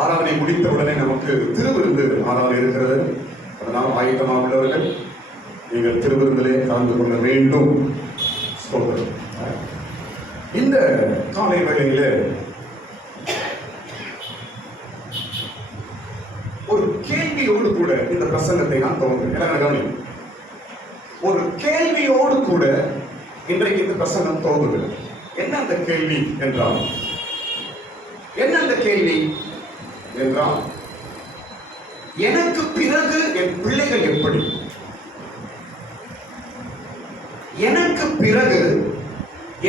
ஆராதனை முடித்த உடனே நமக்கு திருவிருந்து ஆராதனை இருக்கிறது. அதனால் ஆயத்தமாக உள்ளவர்கள் நீங்கள் திருவிருந்திலே கலந்து கொள்ள வேண்டும். இந்த காலை வேளையில ஒரு கேள்வியோடு கூட இந்த பிரசங்கத்தை நான் துவங்குகிறேன். ஒரு கேள்வியோடு கூட இன்றைக்கு இந்த பிரசங்கம் துவங்குகிறது. என்ன அந்த கேள்வி என்றால், என்ன அந்த கேள்வி என்றால், எனக்கு பிறகு என் பிள்ளைகள் எப்படி? எனக்கு பிறகு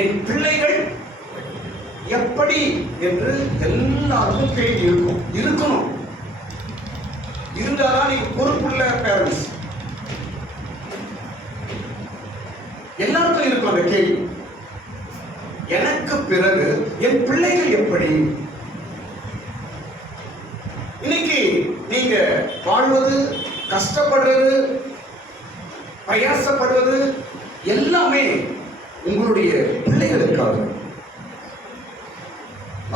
என் பிள்ளைகள் எப்படி என்று எல்லாருக்கும் கேள்வி இருக்கணும். இருந்தாதான் நீங்க பொறுப்புள்ள பேரண்ட்ஸ். எல்லாருக்கும் இருக்கும் அந்த கேள்வி. எனக்கு பிறகு என் பிள்ளைகள் எப்படி? இன்னைக்கு நீங்க வாழ்வது, கஷ்டப்படுறது, பிரயாசப்படுவது எல்லாமே உங்களுடைய பிள்ளைகளுக்காக.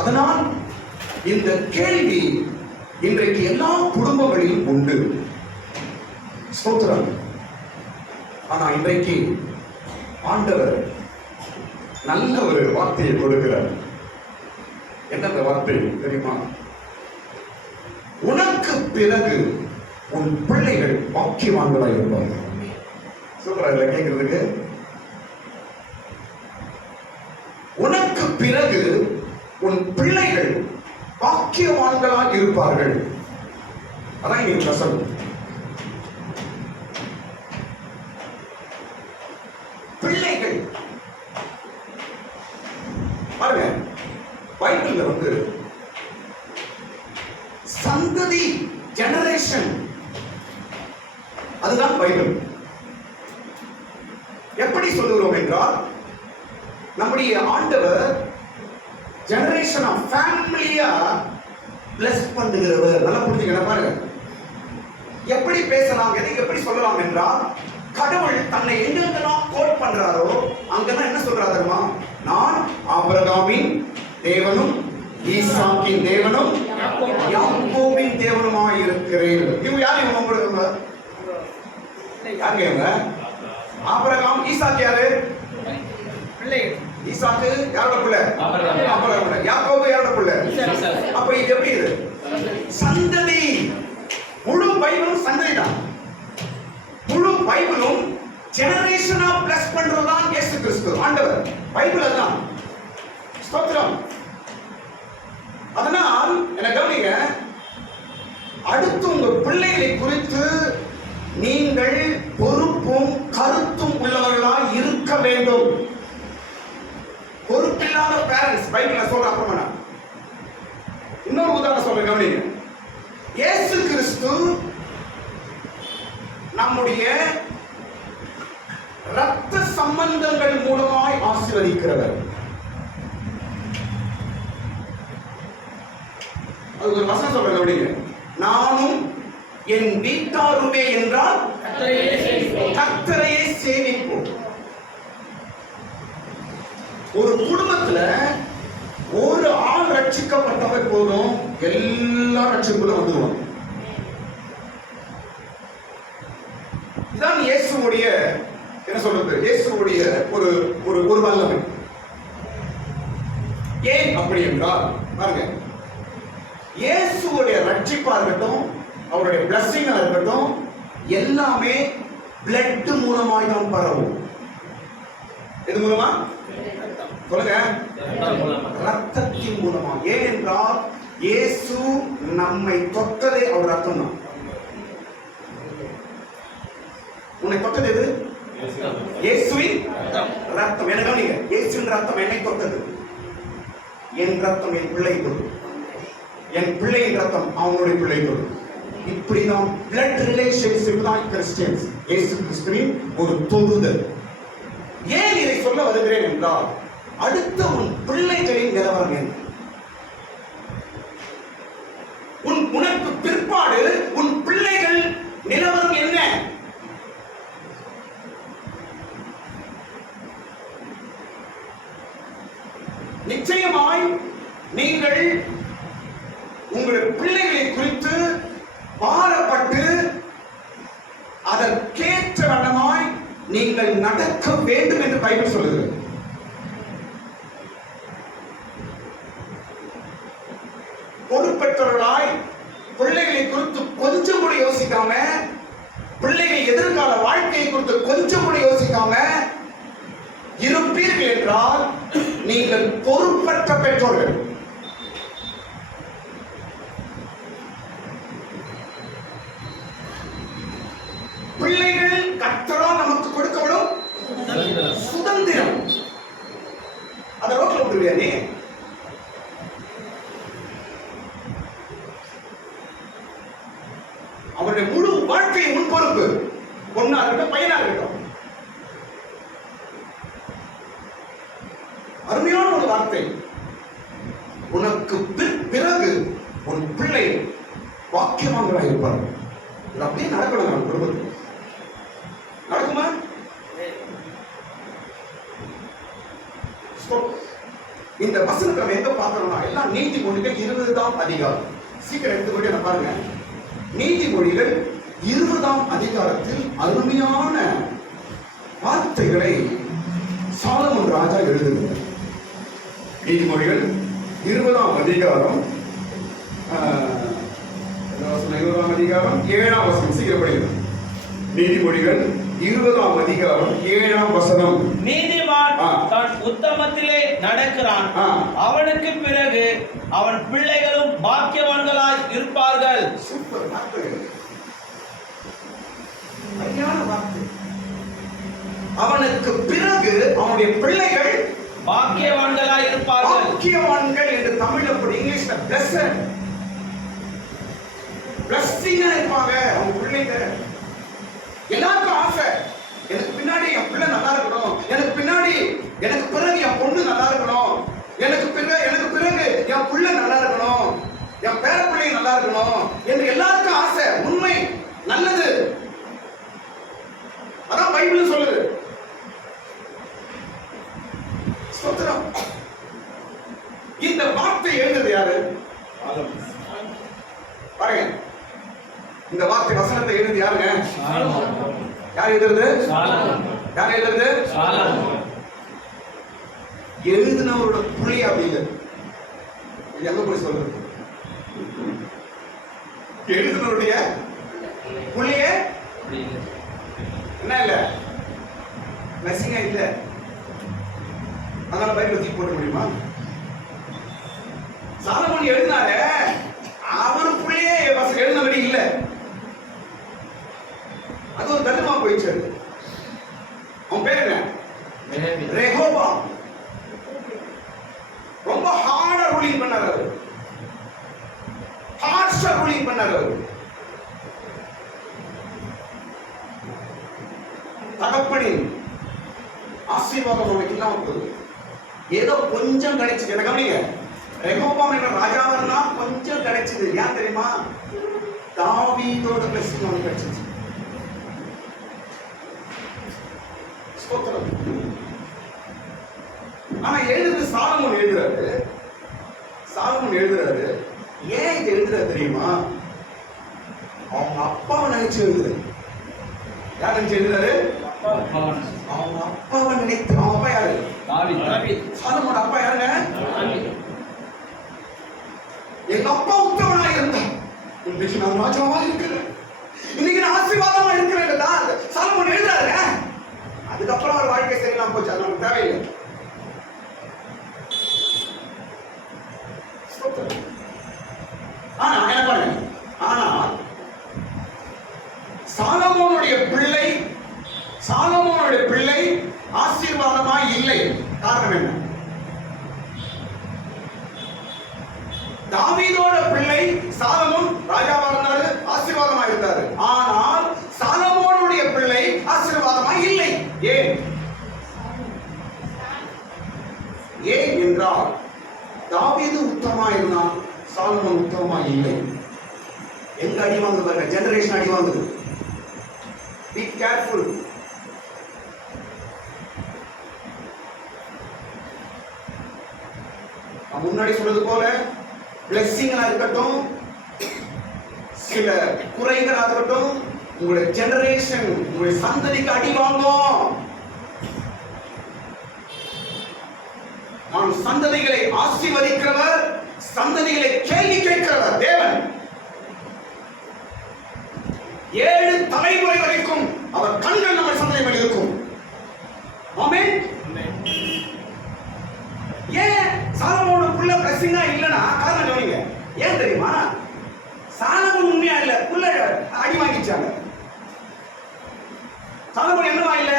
அதனால் இந்த கேள்வி இன்றைக்கு எல்லா குடும்பங்களிலும் உண்டு. ஸ்தோத்திரம். ஆனா இன்றைக்கு ஆண்டவர் நல்ல ஒரு வார்த்தையை கொடுக்கிறார். என்ன அந்த வார்த்தை தெரியுமா? உனக்கு பிறகு உன் பிள்ளைகள் பாக்கியவான்களாய் இருப்பார்கள். சூப்பரா இல்ல கேட்கிறதுக்கு? உனக்கு பிறகு உன் பிள்ளைகள் பாக்கியவான்களாய் இருப்பார்கள். அதான் இங்க பிரசங்கம். பிள்ளைகள் பாருங்க, பைபிள்ல வந்து சந்ததி, ஜெனரேஷன், அதுதான் பைபிள். எப்படி சொல்லுகிறோம் என்றால், நம்முடைய ஆண்டவர் ஜெனரேஷன் ஆஃப் ஃபேமிலியா பிளஸ் பண்ணுகிறவர். நல்லா புரிஞ்சுக்கணும். பாருங்க, எப்படி பேசலாம், எதை எப்படி சொல்லலாம் என்றால், கடவுள் தன்னை எங்கெங்கெல்லாம் கோட் பண்றாரோ அங்கெல்லாம் என்ன சொல்றாரு தெரியுமா? நான் ஆபிரகாமின் தேவனும், ஈசாக்கின் தேவனும், யாக்கோபின் தேவனுமாய் இருக்கிறேன். இவங்க யாரு? இவங்க யாருங்க? இவங்க ஆபிரகாம், ஈசாக்கு யாரு? பிள்ளைகள். ஈசாக்கு யாரோட பிள்ளை? ஆபிரகாம். யாக்கோபு யாரோட பிள்ளை? அப்ப இது எப்படி? இது சந்ததி. முழு பைபிளும் சந்ததி தான். முழு பைபிளும் ஜெனரேஷனா பிளஸ் பண்றதுதான் இயேசு கிறிஸ்து ஆண்டவர். பைபிள் தான். ஸ்தோத்திரம். அதனால் என்ன கவனிங்க, அடுத்து உங்க பிள்ளைகளை குறித்து நீங்கள் பொறுப்பும் கருத்தும் உள்ளவர்களாய் இருக்க வேண்டும். பொறுப்பில்லாத பேரண்ட்ஸ் பைபிள்ல சொல்ற. அப்புறமா இன்னொரு உதாரணம் சொல்றேன், கவனிங்க. இயேசு கிறிஸ்து நம்முடைய இரத்த சம்பந்தங்கள் மூலமாய் ஆசீர்வதிக்கிறவர். அது ஒரு வசனம் சொல்றேன், கவனிங்க. நானும் என் வீட்டாருமே என்றால் கர்த்தரையே சேவிப்போம். ஒரு குடும்பத்துல ஒரு ஆள் ரட்சிக்கப்பட்டவை போதும், எல்லா ரட்சிப்புகளும் வந்துருவாங்க. இதுதான் இயேசுவுடைய என்ன சொல்றது, இயேசுவுடைய ஒரு ஒரு ஒரு வல்லமை. ஏன் அப்படி என்றால், பாருங்க, இயேசுவுடைய ரட்சிப்பா இருக்கட்டும், அவருடைய பிளஸிங்கா இருக்கட்டும், எல்லாமே பிளட் மூலமாய் தான் பரவும். எது மூலமா? சொல்லுங்க. ரத்தத்தின் மூலமா. ஏனென்றால் இயேசு நம்மை தொட்டதே அவர் ரத்தம் தான். உன்னை தொட்டது எது? இயேசுவின் ரத்தம். என்ன கவனிங்க, இயேசுவின் ரத்தம் என்னை தொட்டது. என் ரத்தம் என் பிள்ளை தொடு, என் பிள்ளையின் ரத்தம் அவனுடைய பிள்ளை தொடு. இப்படிதான் பிளட் ரிலேஷன்ஷிப் தான் கிறிஸ்டியன்ஸ். இயேசு கிறிஸ்துவின் ஒரு தொடுதல். ஏன் இதை சொல்ல வருகிறேன் என்றால், அடுத்த உன் பிள்ளைகளின் நிலவரம் என்ன? உனக்கு பிற்பாடு உன் பிள்ளைகள் நிலவரம் என்ன? நிச்சயமாய் நீங்கள் உங்களுடைய உங்களுடைய பிள்ளைகளை குறித்து பாரப்பட்டு அதற்கேற்ற வண்ணமாய் நீங்கள் நடக்க வேண்டும் என்று பைபிள் சொல்லுது. பொறுப்பற்றவர்களாய் பிள்ளைகளை குறித்து கொஞ்சம் கூட யோசிக்காம, பிள்ளைகள் எதிர்கால வாழ்க்கையை குறித்து கொஞ்சம் கூட யோசிக்காம இருப்பீர்கள் என்றால் நீங்கள் பொறுப்பற்ற பெற்றோர்கள். பிள்ளைகள் கர்த்தரால் நமக்கு கொடுக்கப்படும் சுதந்திரம். அத ரோட்ல விடுவியா நீ? அவருடைய முழு வாழ்க்கை முன் பொறுப்பு. பொண்ணா இருக்கட்டும், பையனா இருக்கட்டும். அருமையான ஒரு வார்த்தை. உனக்கு பிறகு உன் பிள்ளை வாக்கியவான்களாக இருப்பார். இது அப்படியே நடக்கணும். நம்ம குடும்பத்தில் நடக்குமா? இந்த வசனத்தை நம்ம எங்க பார்க்கணும்னா எல்லாம் நீதிமொழிகள் 20ஆம் அதிகாரம். சீக்கிரம் எடுத்துக்கொண்டு என்ன பாருங்க. நீதிமொழிகள் 20ஆம் அதிகாரத்தில் அருமையான வார்த்தைகளை சாலமோன் ராஜா எழுதுகிறார். நீதிமொழிகள் 20ஆம் அதிகாரம் 20ஆம் அதிகாரம் 7ஆம் வசனம். சீக்கிரம் படிங்க. நீதிமொழிகள் 20ஆம் அதிகாரம் 7ஆம் வசனம். நீதிமான் தன் உத்தமத்திலே நடக்கிறான், அவனுக்கு பிறகு அவன் பிள்ளைகளும் பாக்கியவான்களாய் இருப்பார்கள். சூப்பர் வார்த்தை. அருமையான வார்த்தை. அவனுக்கு பிறகு அவனுடைய பிள்ளைகள் பாக்கியவான்களாய் இருப்பார்கள். பாக்கியவான்கள் என்று தமிழ்ல போய் இங்கிலீஷ்ல blessed, blessing இருப்பாங்க அவங்க பிள்ளைங்க. எல்லாருக்கும் ஆசை, எனக்கு பின்னாடி என் பிள்ளை நல்லா இருக்கணும், எனக்கு பின்னாடி எனக்கு பிறகு என் பொண்ணு நல்லா இருக்கணும், எனக்கு பிறகு என் பிள்ளை நல்லா இருக்கணும், என் பேர பிள்ளை நல்லா இருக்கணும் என்று எல்லாருக்கும் ஆசை. உண்மை, நல்லது. அதான் பைபிள் சொல்லுது. ஸ்தோத்திரம். இந்த வார்த்தை எழுதுறது யாரு? பாருங்க, இந்த வார்த்தை வசனத்தை எழுது யாருங்க? யார் எழுதுறது? யார் எழுதுறது? எழுதினவரோட புள்ளி அப்படிங்க. இது எங்க போய் சொல்றது? எழுதினவருடைய புள்ளிய என்ன இல்ல, மெஸ்ஸிங்கா இல்ல. அதனால பைபிள் தூக்கி போட முடியுமா? சாலமோன் எழுதினாரு, அவர் புள்ளியே எழுதினபடி இல்ல. அது ஒரு தர்மமா போயிடுச்சு. அவன் பேர் என்ன? ரெகோபாம். ரொம்ப ஹார்டா ரூலிங் பண்ணாரு. ஹார்ஷா ரூலிங் பண்ணாரு. தகப்பனின் ஆசீர்வாதம் அவனுக்கு இல்லாம போகுது. ஏதோ கொஞ்சம் கிடைச்சது. என்ன கவனிங்க, ரெகோபாம் என்ற ராஜாவா கொஞ்சம் கிடைச்சது. ஏன் தெரியுமா? தாவீதோட பிளஸிங் அவனுக்கு கிடைச்சிச்சு. ஆனா எழுதுறது சாலமோன் எழுதுறாரு. சாலமோன் எழுதுறாரு. ஏன் இது எழுதுறாரு தெரியுமா? அவங்க அப்பாவை நினைச்சு எழுதுறாரு. யார் நினைச்சு எழுதுறாரு? அவங்க அப்பாவை நினைத்து. அவங்க அப்பா யாரு? சாலமோன் அப்பா யாருங்க? எங்க அப்பா உத்தமனா இருந்தான், இன்னைக்கு நான் ராஜாவா இருக்கிறேன், இன்னைக்கு நான் ஆசீர்வாதமா இருக்கிறேன் சாலமோன் எழுதுறாரு. அதுக்கப்புறம் ஒரு வாழ்க்கை சரியில்லாம போச்சு. அது நமக்கு தேவையில்லை. ஆனா என்ன பாருங்க, ஆனா சாலமோனுடைய பிள்ளை ஆசீர்வாதமா இல்லை. காரணம் என்ன? தாவீதோட பிள்ளை சாலமோன் ராஜாவா இருந்தாரு, ஆசீர்வாதமா இருந்தாரு. ஆனால் சாலமோனுடைய பிள்ளை ஆசீர்வாதமா இல்லை. ஏன்? ஏன் என்றால் தாவீது உத்தமமா இருந்தான், சாலமோன் உத்தமமா இல்லை. எங்க அடி வாங்குது பாருங்க, ஜெனரேஷன் அடி வாங்குது. Be careful. முன்னாடி சொன்னது போல பிளெஸிங்கா இருக்கட்டும், சில குறைகளாக இருக்கட்டும், உங்களுடைய ஜெனரேஷன், உங்களுடைய சந்ததிக்கு அடி வாங்கும். நான் சந்ததிகளை ஆசீர்வதிக்கிறவர், சந்ததிகளை கேள்வி கேட்கிறவர் தேவன். 7 தலைமுறை வரைக்கும் அவர் கண்கள் நம்ம சந்ததி மேல் இருக்கும். ஆமென். ஏன் சாலமோனுக்குள்ள பிளஸிங்கா இல்லனா காரணம் கவனிங்க. ஏன் தெரியுமா? சாலமோன் உண்மையா இல்ல, புள்ள அடி வாங்கிச்சாங்க. சாலமோன் என்னவா இல்ல?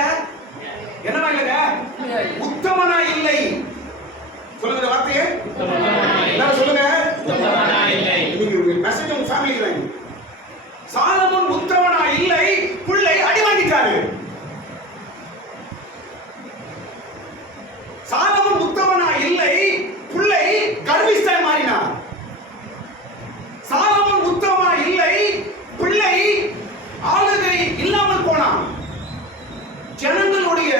என்னவா இல்லங்க? உத்தமனா இல்லை. சொல்லுங்க இந்த வார்த்தையை. எல்லாரும் சொல்லுங்க. உத்தமனா இல்லை. நீங்க மெசேஜ் உங்க ஃபேமிலிக்கு வாங்க. சாலமோன் உத்தமனா இல்லை, புள்ளை அடி வாங்கிட்டாரு. சாலமோன் உத்தமனா இல்லை, புள்ளை கர்விஷ்டனாய் மாறினார். சாலமோன் உத்தமனா இல்லை, பிள்ளை ஆளுகை இல்லாமல் போனான். ஜனங்களுடைய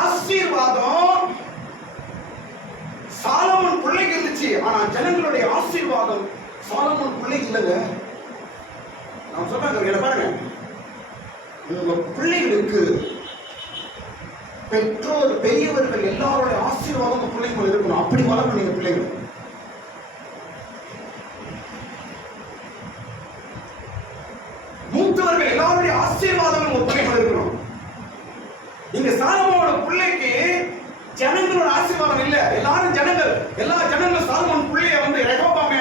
ஆசீர்வாதம் சாலமோன் பிள்ளைக்கு இருந்துச்சு, ஆனா ஜனங்களுடைய ஆசீர்வாதம் சாலமோன் பிள்ளைக்கு இல்லைங்க. நான் சொல்றேன், என்ன பாருங்க, உங்க பிள்ளைகளுக்கு பெற்றோர் பெரியவர்கள் எல்லாருடைய ஆசீர்வாதம் உங்க பிள்ளைங்க இருக்கணும். அப்படி வளர்க்கணும் நீங்க பிள்ளைகள். மூத்தவர்கள் எல்லாருடைய ஆசீர்வாதம் உங்க பிள்ளைகள் இருக்கணும். நீங்க சாலமோனோட பிள்ளைக்கு ஜனங்களோட ஆசீர்வாதம் இல்ல. எல்லாரும் ஜனங்கள், எல்லா ஜனங்களும் சாலமோன் பிள்ளைய வந்து ரெகோபாம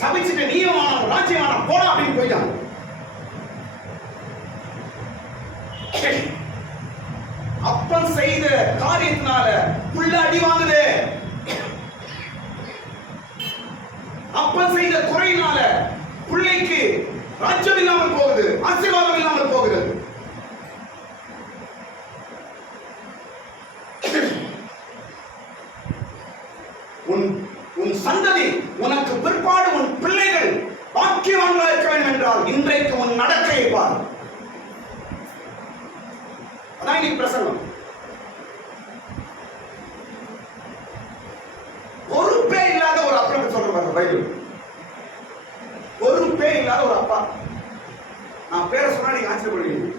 சபிச்சுட்டு நீயமான ராஜ்யமான போடா அப்படின்னு போயிட்டாங்க. அப்பன் செய்த காரியத்தினால புள்ள அடி வாங்குது. அப்பன் செய்த குறையினால பிள்ளைக்கு ராஜ்யம் இல்லாமல் போகுது, ஆசீர்வாதம் இல்லாமல் போகிறது. உன் சந்ததி, உனக்கு பிற்பாடு உன் பிள்ளைகள் பாக்கியவான்களாக இருக்க வேண்டும் என்றால் இன்றைக்கு உன் நடக்கையை பார். அதான் இன்னைக்கு பிரசங்கம். பொறுப்பே இல்லாத ஒரு அப்பா சொல்ற பைபிள். பொறுப்பே இல்லாத ஒரு அப்பா. நான் பேரை சொன்னா நீங்க ஆச்சரியப்படுவீங்க.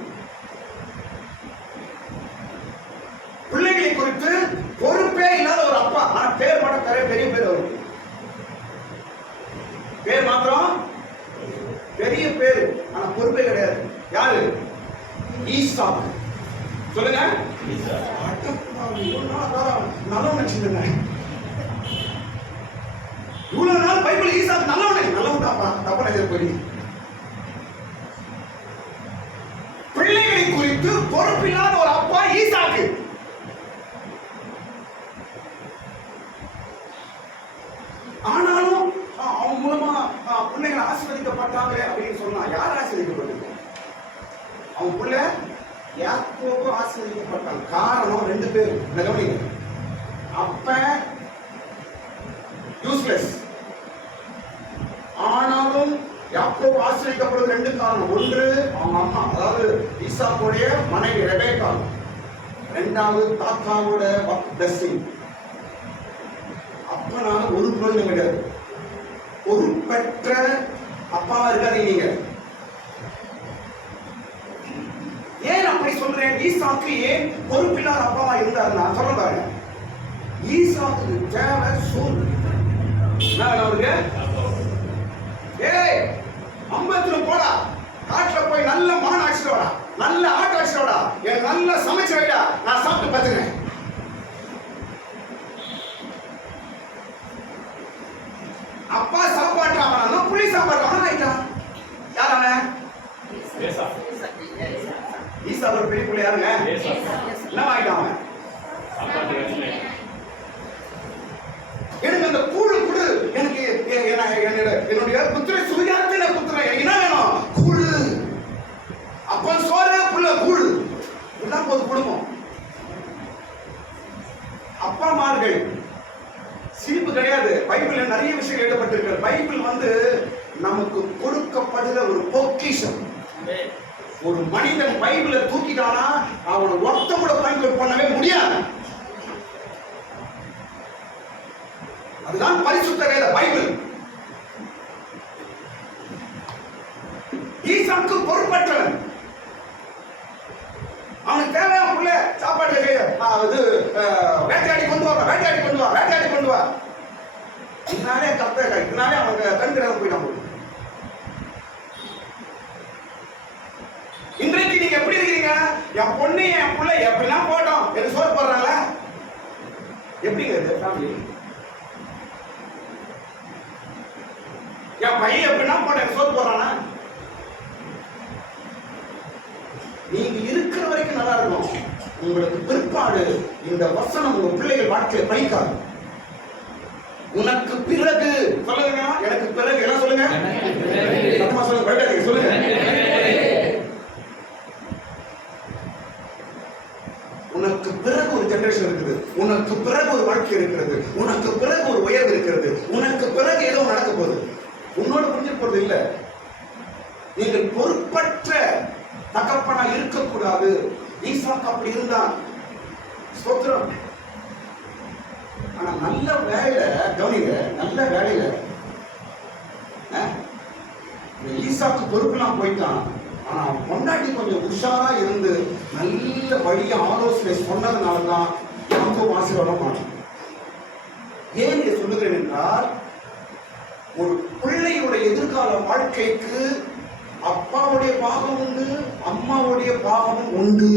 பிள்ளைகளை குறித்து பொறுப்பே இல்லாத ஒரு அப்பா. ஆனா பேர் மட்டும் பெரிய பேர் வரும். பேர் மாத்திரம் பெரிய பேர், ஆனா பொறுப்பே கிடையாது. யாரு? ஈசாக்கு. சொல்லுங்க. நல்லவன் சின்ன இவ்வளவு நாள் பைபிள் ஈசாக்கு நல்லவன் தாப்பா, தப்பா நினைச்சு போய் பிள்ளைகளை குறித்து பொறுப்பில்லாத ஒரு அப்பா ஈசாக்கு. ஆனாலும் அவன் மூலமா பிள்ளைகள் ஆசீர்வதிக்கப்பட்டாங்க அப்படின்னு சொன்னா யார் ஆசீர்வதிக்கப்பட்டது? அவன் பிள்ளை யாக்கோபு ஆசீர்வதிக்கப்பட்டான். காரணம் 2 பேர். இந்த கவனிங்க, அப்ப யூஸ்லெஸ், ஆனாலும் யாக்கோபு ஆசீர்வதிக்கப்படுறது 2 காரணம். ஒன்று அவங்க அம்மா, அதாவது ஈசாக்குடைய மனைவி ரெபேக்கா. 2வது தாத்தாவோட பிளஸிங். அப்பனால ஒரு பிரயோஜனம் கிடையாது. பொறுப்பற்ற அப்பாவா இருக்காதீங்க நீங்க. ஏன் அப்படி சொல்றேன்? ஈசாக்கு ஏன் பொறுப்பில்லாத அப்பாவா இருந்தாருன்னா சொல்ல பாருங்க. ஈசாக்கு தேவை சோறு. என்ன அவருக்கு? ஏய், அம்பத்துல போடா, காட்டுல போய் நல்ல மான் அடிச்சுட்டு வாடா, நல்ல ஆட்டு அடிச்சுட்டு வாடா, எனக்கு நல்ல சமைச்சு வைடா, நான் சாப்பிட்டு பார்த்துக்கிறேன். அப்பா சாப்பாடுறாங்க, புளி சாப்பாடுறாங்க ஆயிட்டான். யார் அவன்? ஈசா ஒரு பெரிய புள்ளி யாருங்க? என்ன ஆயிட்டான் அவன்? எனக்கு அந்த கூழு குடு, எனக்கு என்னுடைய புத்திர சுயாத்தின புத்திர என்ன வேணும்? கூழு. அப்ப சோறு புள்ள கூழு. இதுதான் போது குடும்பம். அப்பாமார்கள் சிரிப்பு கிடையாது. பைபிள்ல நிறைய விஷயங்கள் எழுதப்பட்டிருக்கு. பைபிள் வந்து நமக்கு கொடுக்கப்படுகிற ஒரு பொக்கிஷம். ஒரு மனிதன் பைபிளை தூக்கிட்டானா அவனை ஒருத்த கூட பைபிள் பண்ணவே முடியாது. அதுதான் பரிசுத்த வேத பைபிள். ஈசாக்கு பொறுப்பற்றவன். அவனுக்கு தேவையான புள்ள சாப்பாடு இது வேட்டையாடி கொண்டு வா, வேட்டையாடி கொண்டு வா, வேட்டையாடி கொண்டு வா. இதனாலே கத்த இதனாலே அவங்க கண்கிராம போயிட்டாங்க. இன்றைக்கு நீங்க எப்படி இருக்கிறீங்க? என் பொண்ணு என் பிள்ளை எப்படிலாம் போட்டோம் எனக்கு சோறு போடுறாங்களா? எப்படிங்க இது ஃபேமிலி? என் பையன் எப்படின்னா போட்ட எனக்கு சோறு போடுறானா? நீங்க இருக்கிற வரைக்கும் நல்லா இருக்கும். உங்களுக்கு பிற்பாடு இந்த வசனம் உங்க பிள்ளைகள் வாழ்க்கையில பழிக்காது. உனக்கு பிறகு சொல்லுங்க, எனக்கு பிறகு என்ன சொல்லுங்க, சொல்லுங்க, சொல்லுங்க. உனக்கு பிறகு ஒரு ஜெனரேஷன் இருக்குது, உனக்கு பிறகு ஒரு வாழ்க்கை இருக்கிறது, உனக்கு பிறகு ஒரு உயர்வு இருக்கிறது, உனக்கு பிறகு ஏதோ நடக்க போகுது. உன்னோட புரிஞ்சு போறது இல்ல. நீங்கள் பொறுப்பற்ற தகப்பனா இருக்கக்கூடாது. ஈசாக்கு அப்படி இருந்தான். ஸ்தோத்திரம். ஆனா நல்ல வேலை கவனிங்க, நல்ல வேலையில ஈசாக்கு பொறுப்புலாம் போயிட்டான். ஆனா பொண்டாட்டி கொஞ்சம் உஷாரா இருந்து நல்ல வழியா ஆலோசனை சொன்னதுனாலதான் யாக்கோபு ஆசீர்வாதம். ஏன் இதை சொல்லுகிறேன் என்றால், ஒரு பிள்ளையுடைய எதிர்கால வாழ்க்கைக்கு அப்பாவுடைய பாகம் உண்டு, அம்மாவுடைய பாகமும் உண்டு.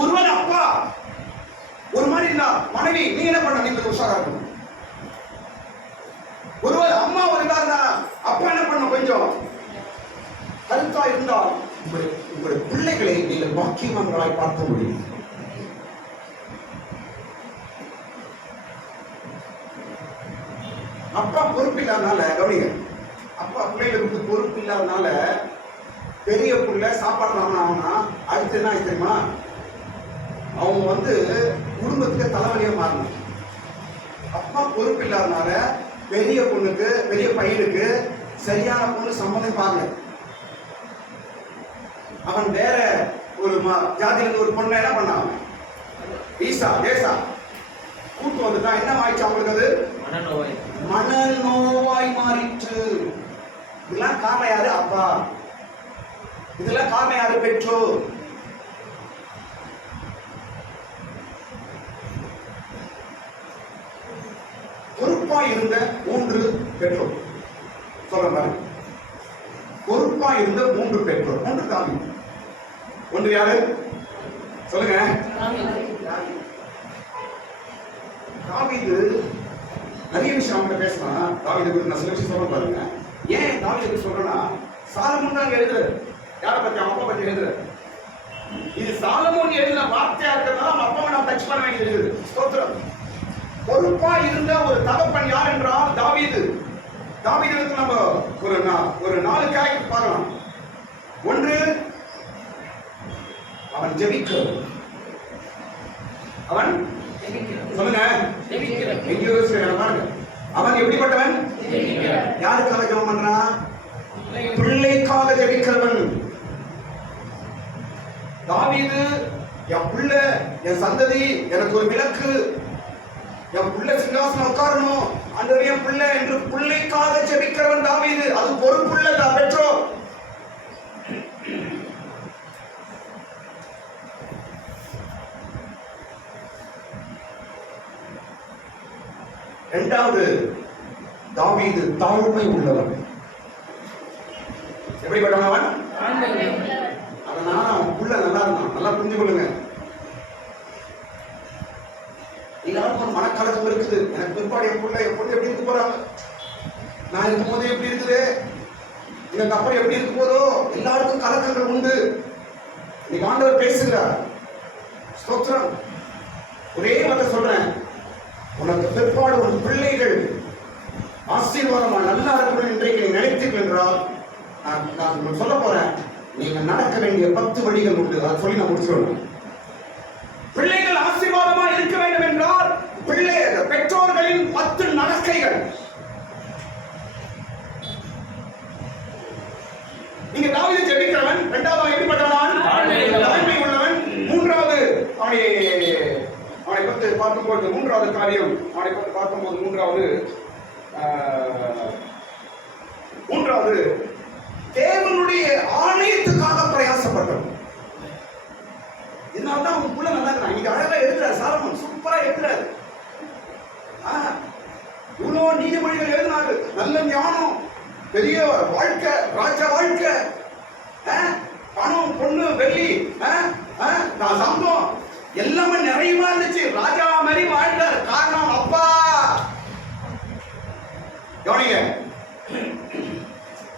ஒருவன் அப்பா ஒரு மாதிரி இருந்தா மனைவி நீ என்ன பண்ண, நீங்க உஷாரா இருக்கணும். ஒருவர் அம்மா ஒரு இருந்தா அப்பா என்ன பண்ண, கொஞ்சம் கருத்தா இருந்தால் உங்களுடைய பிள்ளைகளை நீங்கள் பாக்கியவான்களாய் பார்க்க முடியும். அப்பா பொறுப்பு இல்லாதனால கவனிங்க, அப்பா பிள்ளைகளுக்கு பொறுப்பு இல்லாதனால பெரிய பிள்ளை சாப்பாடு ஆகணும்னா அடுத்து என்ன தெரியுமா, அவங்க குடும்பத்துக்கு தலைவலியா மாறணும். அப்பா பொறுப்பு இல்லாதனால பெரிய பொண்ணுக்கு பெரிய பையனுக்கு சரியான பொண்ணு சம்மந்தம் பார்க்கல. அவன் வேற ஒரு ஜாதியிலிருந்து ஒரு பொண்ணை என்ன பண்ணான், ஈசா தேசா கூட்டு வந்துட்டான். என்ன ஆயிடுச்சு அவங்களுக்கு? அது மனநோவாய் மாறிற்று. இதெல்லாம் காரணம் யாரு? அப்பா. இதெல்லாம் காரணம் யாரு? பெற்றோர். பொறுப்பா இருந்த 3 பெற்றோர் சொல்ற, பொறுப்பா இருந்த 3 பெற்றோர், 3 தாவி. ஒன்று யாரு சொல்லுங்க? தாவீது. நிறைய விஷயம் அவங்க பேசலாம். தாவீது குறித்து நான் சில விஷயம் சொல்ல பாருங்க. ஏன் தாவீது சொல்றேன்னா, சாலமோன் தான் எழுதுறாரு. யாரை பத்தி? அவங்க அப்பா பத்தி எழுதுறாரு. இது சாலமோன் எழுதின வார்த்தையா இருக்கிறதுனால அவங்க அப்பாவை நான் டச் பண்ண வேண்டியது இருக்குது. ஸ்தோத்திரம். பொறுப்பா இருந்த ஒரு தகப்பன் யார் என்றால் தாவீது. தாவீதுக்கு நம்ம ஒரு 4 கேரக்டர் பார்க்கலாம். ஒன்று, அவன் ஜெபிக்கிறவன். அவன் சொல்லுங்க, அவன் எப்படிப்பட்டவன்? யாருக்காக ஜெபம் பண்றான்? பிள்ளைக்காக ஜெபிக்கிறவன். தாவீது, என் பிள்ளை, என் சந்ததி, எனக்கு ஒரு விளக்கு, என் பிள்ளை சிங்காசனம் உட்காரணும், அந்த என் பிள்ளை என்று பிள்ளைக்காக ஜெபிக்கிறவன் தாவீது. அது பொறுப்புள்ள பெற்றோர். இரண்டாவது, தாவீது தாழ்மை உள்ளவன். எப்படிப்பட்டவன்? அதனால அவன் புள்ள நல்லா இருந்தான். நல்லா புரிஞ்சு கொள்ளுங்க. எல்லாருக்கும் ஒரு மனக்கலக்கம் இருக்குது. எனக்கு பிற்பாடு என் பொண்ணு எப்படி இருக்க போறாங்க, நான் இருக்கும் போது எப்படி இருக்குது, எனக்கு அப்புறம் எப்படி இருக்க போதோ, எல்லாருக்கும் கலக்கங்கள் உண்டு. இன்னைக்கு ஆண்டவர் பேசுகிறார். ஸ்தோத்திரம். ஒரே வார்த்தை சொல்றேன், உனக்கு பிற்பாடு உன் பிள்ளைகள் ஆசீர்வாதமா நல்லா இருக்கணும் இன்றைக்கு நீ நினைத்தீர்கள் என்றால், நான் உங்களுக்கு சொல்ல போறேன், நீங்க நடக்க வேண்டிய 10 வழிகள் உண்டு. அதை சொல்லி நான் முடிச்சுடுவேன். பிள்ளைகள் ஆசீர்வாதமா இருக்க வேண்டும் என்றால் பெற்றோர்களின் 10 நடக்கைகள். நீங்க தாவீது ஜெபிக்கிறவன். இரண்டாவது எப்படிப்பட்டவன்? தாழ்மை உள்ளவன். மூன்றாவது அவனை பற்றி பார்க்கும்போது மூன்றாவது காரியம், அவனை பற்றி பார்க்கும்போது மூன்றாவது எவ்வளோ நீதிமொழிகள் எழுதினாரு. நல்ல ஞானம், பெரிய வாழ்க்கை, ராஜா வாழ்க்கை, பணம், பொண்ணு, வெள்ளி, சம்பளம் எல்லாமே நிறைவா இருந்துச்சு. ராஜா மாதிரி வாழ்ந்தார். காரணம் அப்பா. கவனிங்க,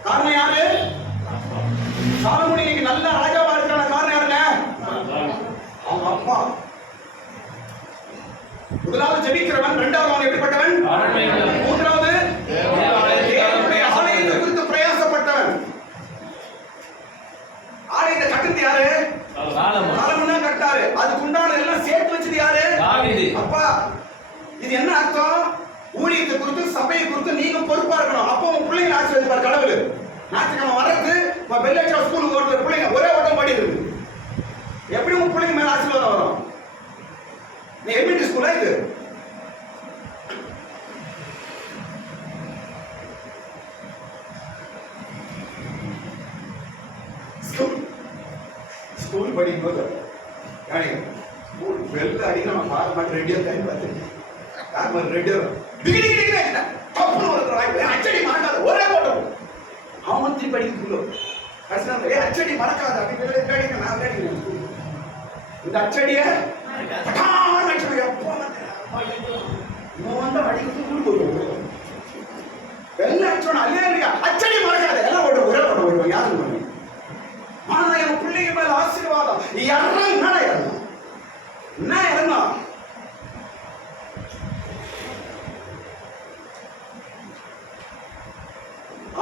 காரணம் யாரு? சாலமோன் இன்னைக்கு நல்ல ராஜாவா இருக்கிற காரணம் யாருங்க? அவங்க அப்பா. முதலாவது ஜெபிக்கிறவன், இரண்டாவது அவன் எப்படிப்பட்டவன்? மூன்றாவது தேவனுடைய ஆலயத்தை குறித்து பிரயாசப்பட்டவன். ஆலயத்தை கட்டுறது யாரு? சாலமோன் தான் கட்டாரு. அதுக்கு உண்டான எல்லாம் சேர்த்து வச்சது யாரு? அப்பா. இது என்ன அர்த்தம்? ஊழியத்தை குறித்து, சபையை குறித்து நீங்க பொறுப்பா இருக்கணும். அப்போ உங்க பிள்ளைங்க ஆசீர்வதிப்பார் கடவுள். ஞாயிற்றுக்கிழமை வர்றது வெள்ளச்சா ஸ்கூலுக்கு ஓடுற பிள்ளைங்க ஒரே ஓட்டம் பாடி இருக்கு. எப்படி உங்க பிள்ளைங்க மேல ஆசீர்வாதம் வரும்? நீ எலிமெண்டரி ஸ்கூலா இது? ஸ்கூல் படிக்கும் போது ஸ்கூல் வெள்ள அடி நம்ம பார்க்க மாட்டோம். ரெடியோ டைம் பார்த்து ரெடியோ அச்சடி மறக்காத ஒரே போட்டோம். அவன் திருப்பி படிக்கிறதுக்குள்ள அச்சடி மறக்காத அப்படின்னு நான் கேட்கிறேன். இந்த அச்சடிய அச்சடி மறக்காத எல்லாம் ஒரே போட்டோ போயிடுவோம். யாரும் பண்ணி ஆனா என் பிள்ளைங்க மேல ஆசீர்வாதம் என்ன இறங்கும்.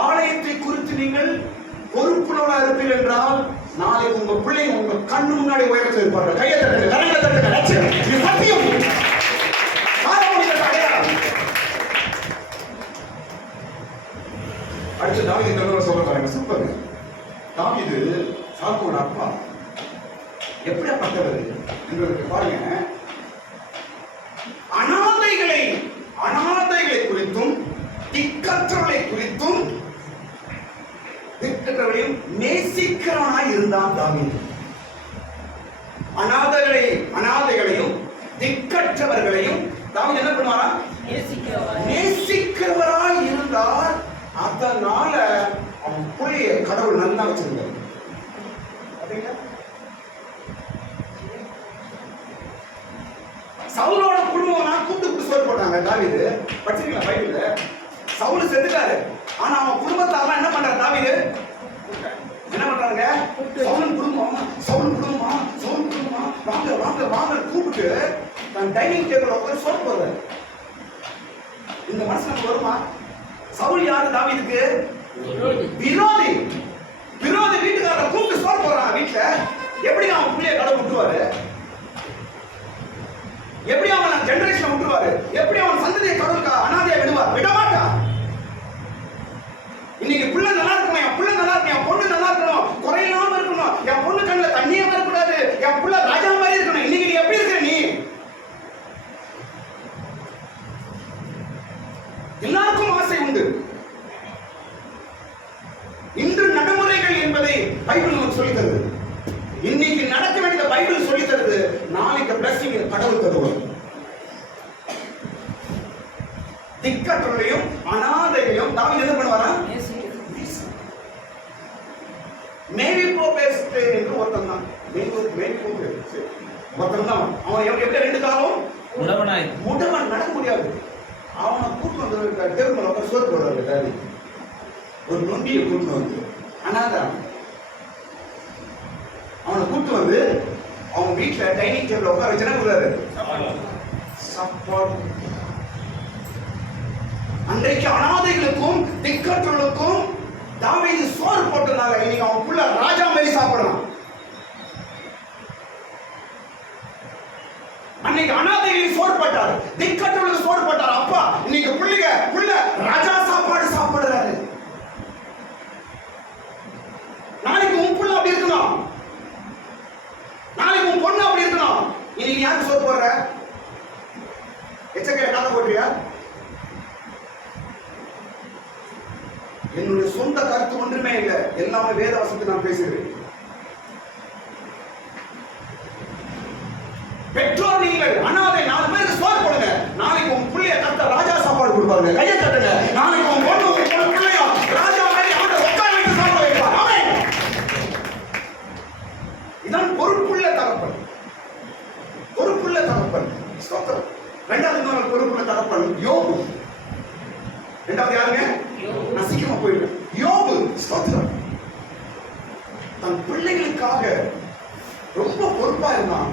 ஆலயத்தை குறித்து நீங்கள் பொறுப்புணர்வா இருப்பீர்கள் என்றால் நாளைக்கு உங்க பிள்ளைங்க உங்க கண்ணு முன்னாடி உயரத்தில் இருப்பார்கள். கையை தட்டுங்க, கரங்களை தட்டுங்க. இது சத்தியம். அடுத்து தாவீது சொல்ல பாருங்க. சூப்பர். தாவீது சாலமோன் அப்பா எப்படிப்பட்டவர் என்பதற்கு பாருங்க. அனாதைகளை குறித்தும் திக்கற்றவர்களை குறித்தும் திக்கற்றவர்களையும் நேசிக்கிறவனாய் இருந்தான் தாவீது. அனாதைகளையும் திக்கற்றவர்களையும் தாவீது என்ன பண்ணுவாரா? நேசிக்கிறவராய் இருந்தார். அதனால அவன் புள்ளைய கடவுள் நல்லா வச்சிருந்தார். சவுலோட குடும்பம் கூப்பிட்டு சோறு போட்டாங்க. தாவீது படிச்சிருக்கீங்களா பைபிள்ல? சவுல் செத்துட்டாரு. ஆனா அவன் குடும்பத்தால என்ன பண்றாரு? தாவீது என்ன பண்றாங்க? சவுல் குடும்பம் வாங்க கூப்பிட்டு தன் டைனிங் டேபிள் உட்கார்ந்து சோறு போடுறாரு. இந்த மனசு நமக்கு வருமா? சவுல் யாரு? தாவீதுக்கு விரோதி. வீட்டுக்காரரை கூப்பிட்டு சோறு போடுறான் வீட்டுல. எப்படி அவன் பிள்ளைய கடவுள் விட்டுருவாரு? எப்படி அவன் ஜெனரேஷன் விட்டுருவாரு? எப்படி அவன் சந்ததியை கடவுளுக்கு அனாதையா விடுவார்? விட மாட்டான். இன்னைக்கு பிள்ளை நல்லா இருக்கணும், என் பிள்ளை நல்லா இருக்கணும், என் பொண்ணு நல்லா இருக்கணும், குறையில்லாம இருக்கணும், என் பொண்ணு கண்ணில் தண்ணியே வரக்கூடாது, என் பிள்ளை ராஜா மாதிரி இருக்கணும். இன்னைக்கு நீ எப்படி இருக்கிற? நீ எல்லாருக்கும் ஆசை உண்டு. இன்று நடைமுறைகள் என்பதை பைபிள் நமக்கு சொல்லி தருது. இன்னைக்கு நடக்க வேண்டிய பைபிள் சொல்லி தருது. நாளைக்கு பிளஸிங் கடவுள் தருவார். திக்கற்றவர்களையும் அனாதைகளையும் தாவீது என்ன பண்ணுவாரா? மேவிபோசேத் என்று ஒருத்தன் தான். அவன் எப்படி ரெண்டு காலம் முடவன் நடக்க முடியாது. அவனை கூட்டு வந்து டேபிள் சோறு போடுறாரு. தாவீது ஒரு நொண்டியை கூட்டு வந்து அனாதான் அவனை கூட்டு வந்து அவங்க வீட்டுல டைனிங் டேபிள் உட்கார வச்சு என்ன கொடுறாரு? சாப்பாடு. அன்றைக்கு அனாதைகளுக்கும் திக்கற்றவர்களுக்கும் தாவீது சோறு போட்டனால இன்னைக்கு அவன் புள்ள ராஜா மாதிரி சாப்பிடலாம். அன்னைக்கு அனாதைகளுக்கு சோறு போட்டார், திக்கற்றவர்களுக்கு சோறு போட்டார். அப்பா இன்னைக்கு புள்ள ராஜா சாப்பாடு சாப்பிடுறாரு. நாளைக்கு உன் புள்ள அப்படி இருக்கணும், நாளைக்கு உன் பொண்ணு அப்படி இருக்கணும். இன்னைக்கு யாருக்கு சோறு போடுற? எச்சக்கையில காத்த போடுறியா? என்னுடைய சொந்த கருத்து ஒன்றுமே இல்லை, எல்லாமே வேதவசத்தை நான் பேசுகிறேன். பெற்றோர் நீங்கள் அனாதை 4 பேருக்கு சோறு போடுங்க. நாளைக்கு உங்க பிள்ளைய கத்த ராஜா சாப்பாடு கொடுப்பாரு. பாருங்க, கையை தட்டுங்க. நாளைக்கு உன் பொண்ணு உன் பிள்ளையோ ராஜா மாதிரி அவனை உட்கார வைத்து சாப்பிட வைப்பார். ஆமென். இதான் பொறுப்புள்ள தகப்பன். பொறுப்புள்ள தகப்பன். ஸ்தோத்திரம். இரண்டாவது இன்னொரு பொறுப்புள்ள தகப்பன் யோபு. இரண்டாவது யாருங்க? நான் சீக்கிரமா போயிடுவேன். யோபு. ஸ்தோத்திரம். தன் பிள்ளைகளுக்காக ரொம்ப பொறுப்பா இருந்தான்.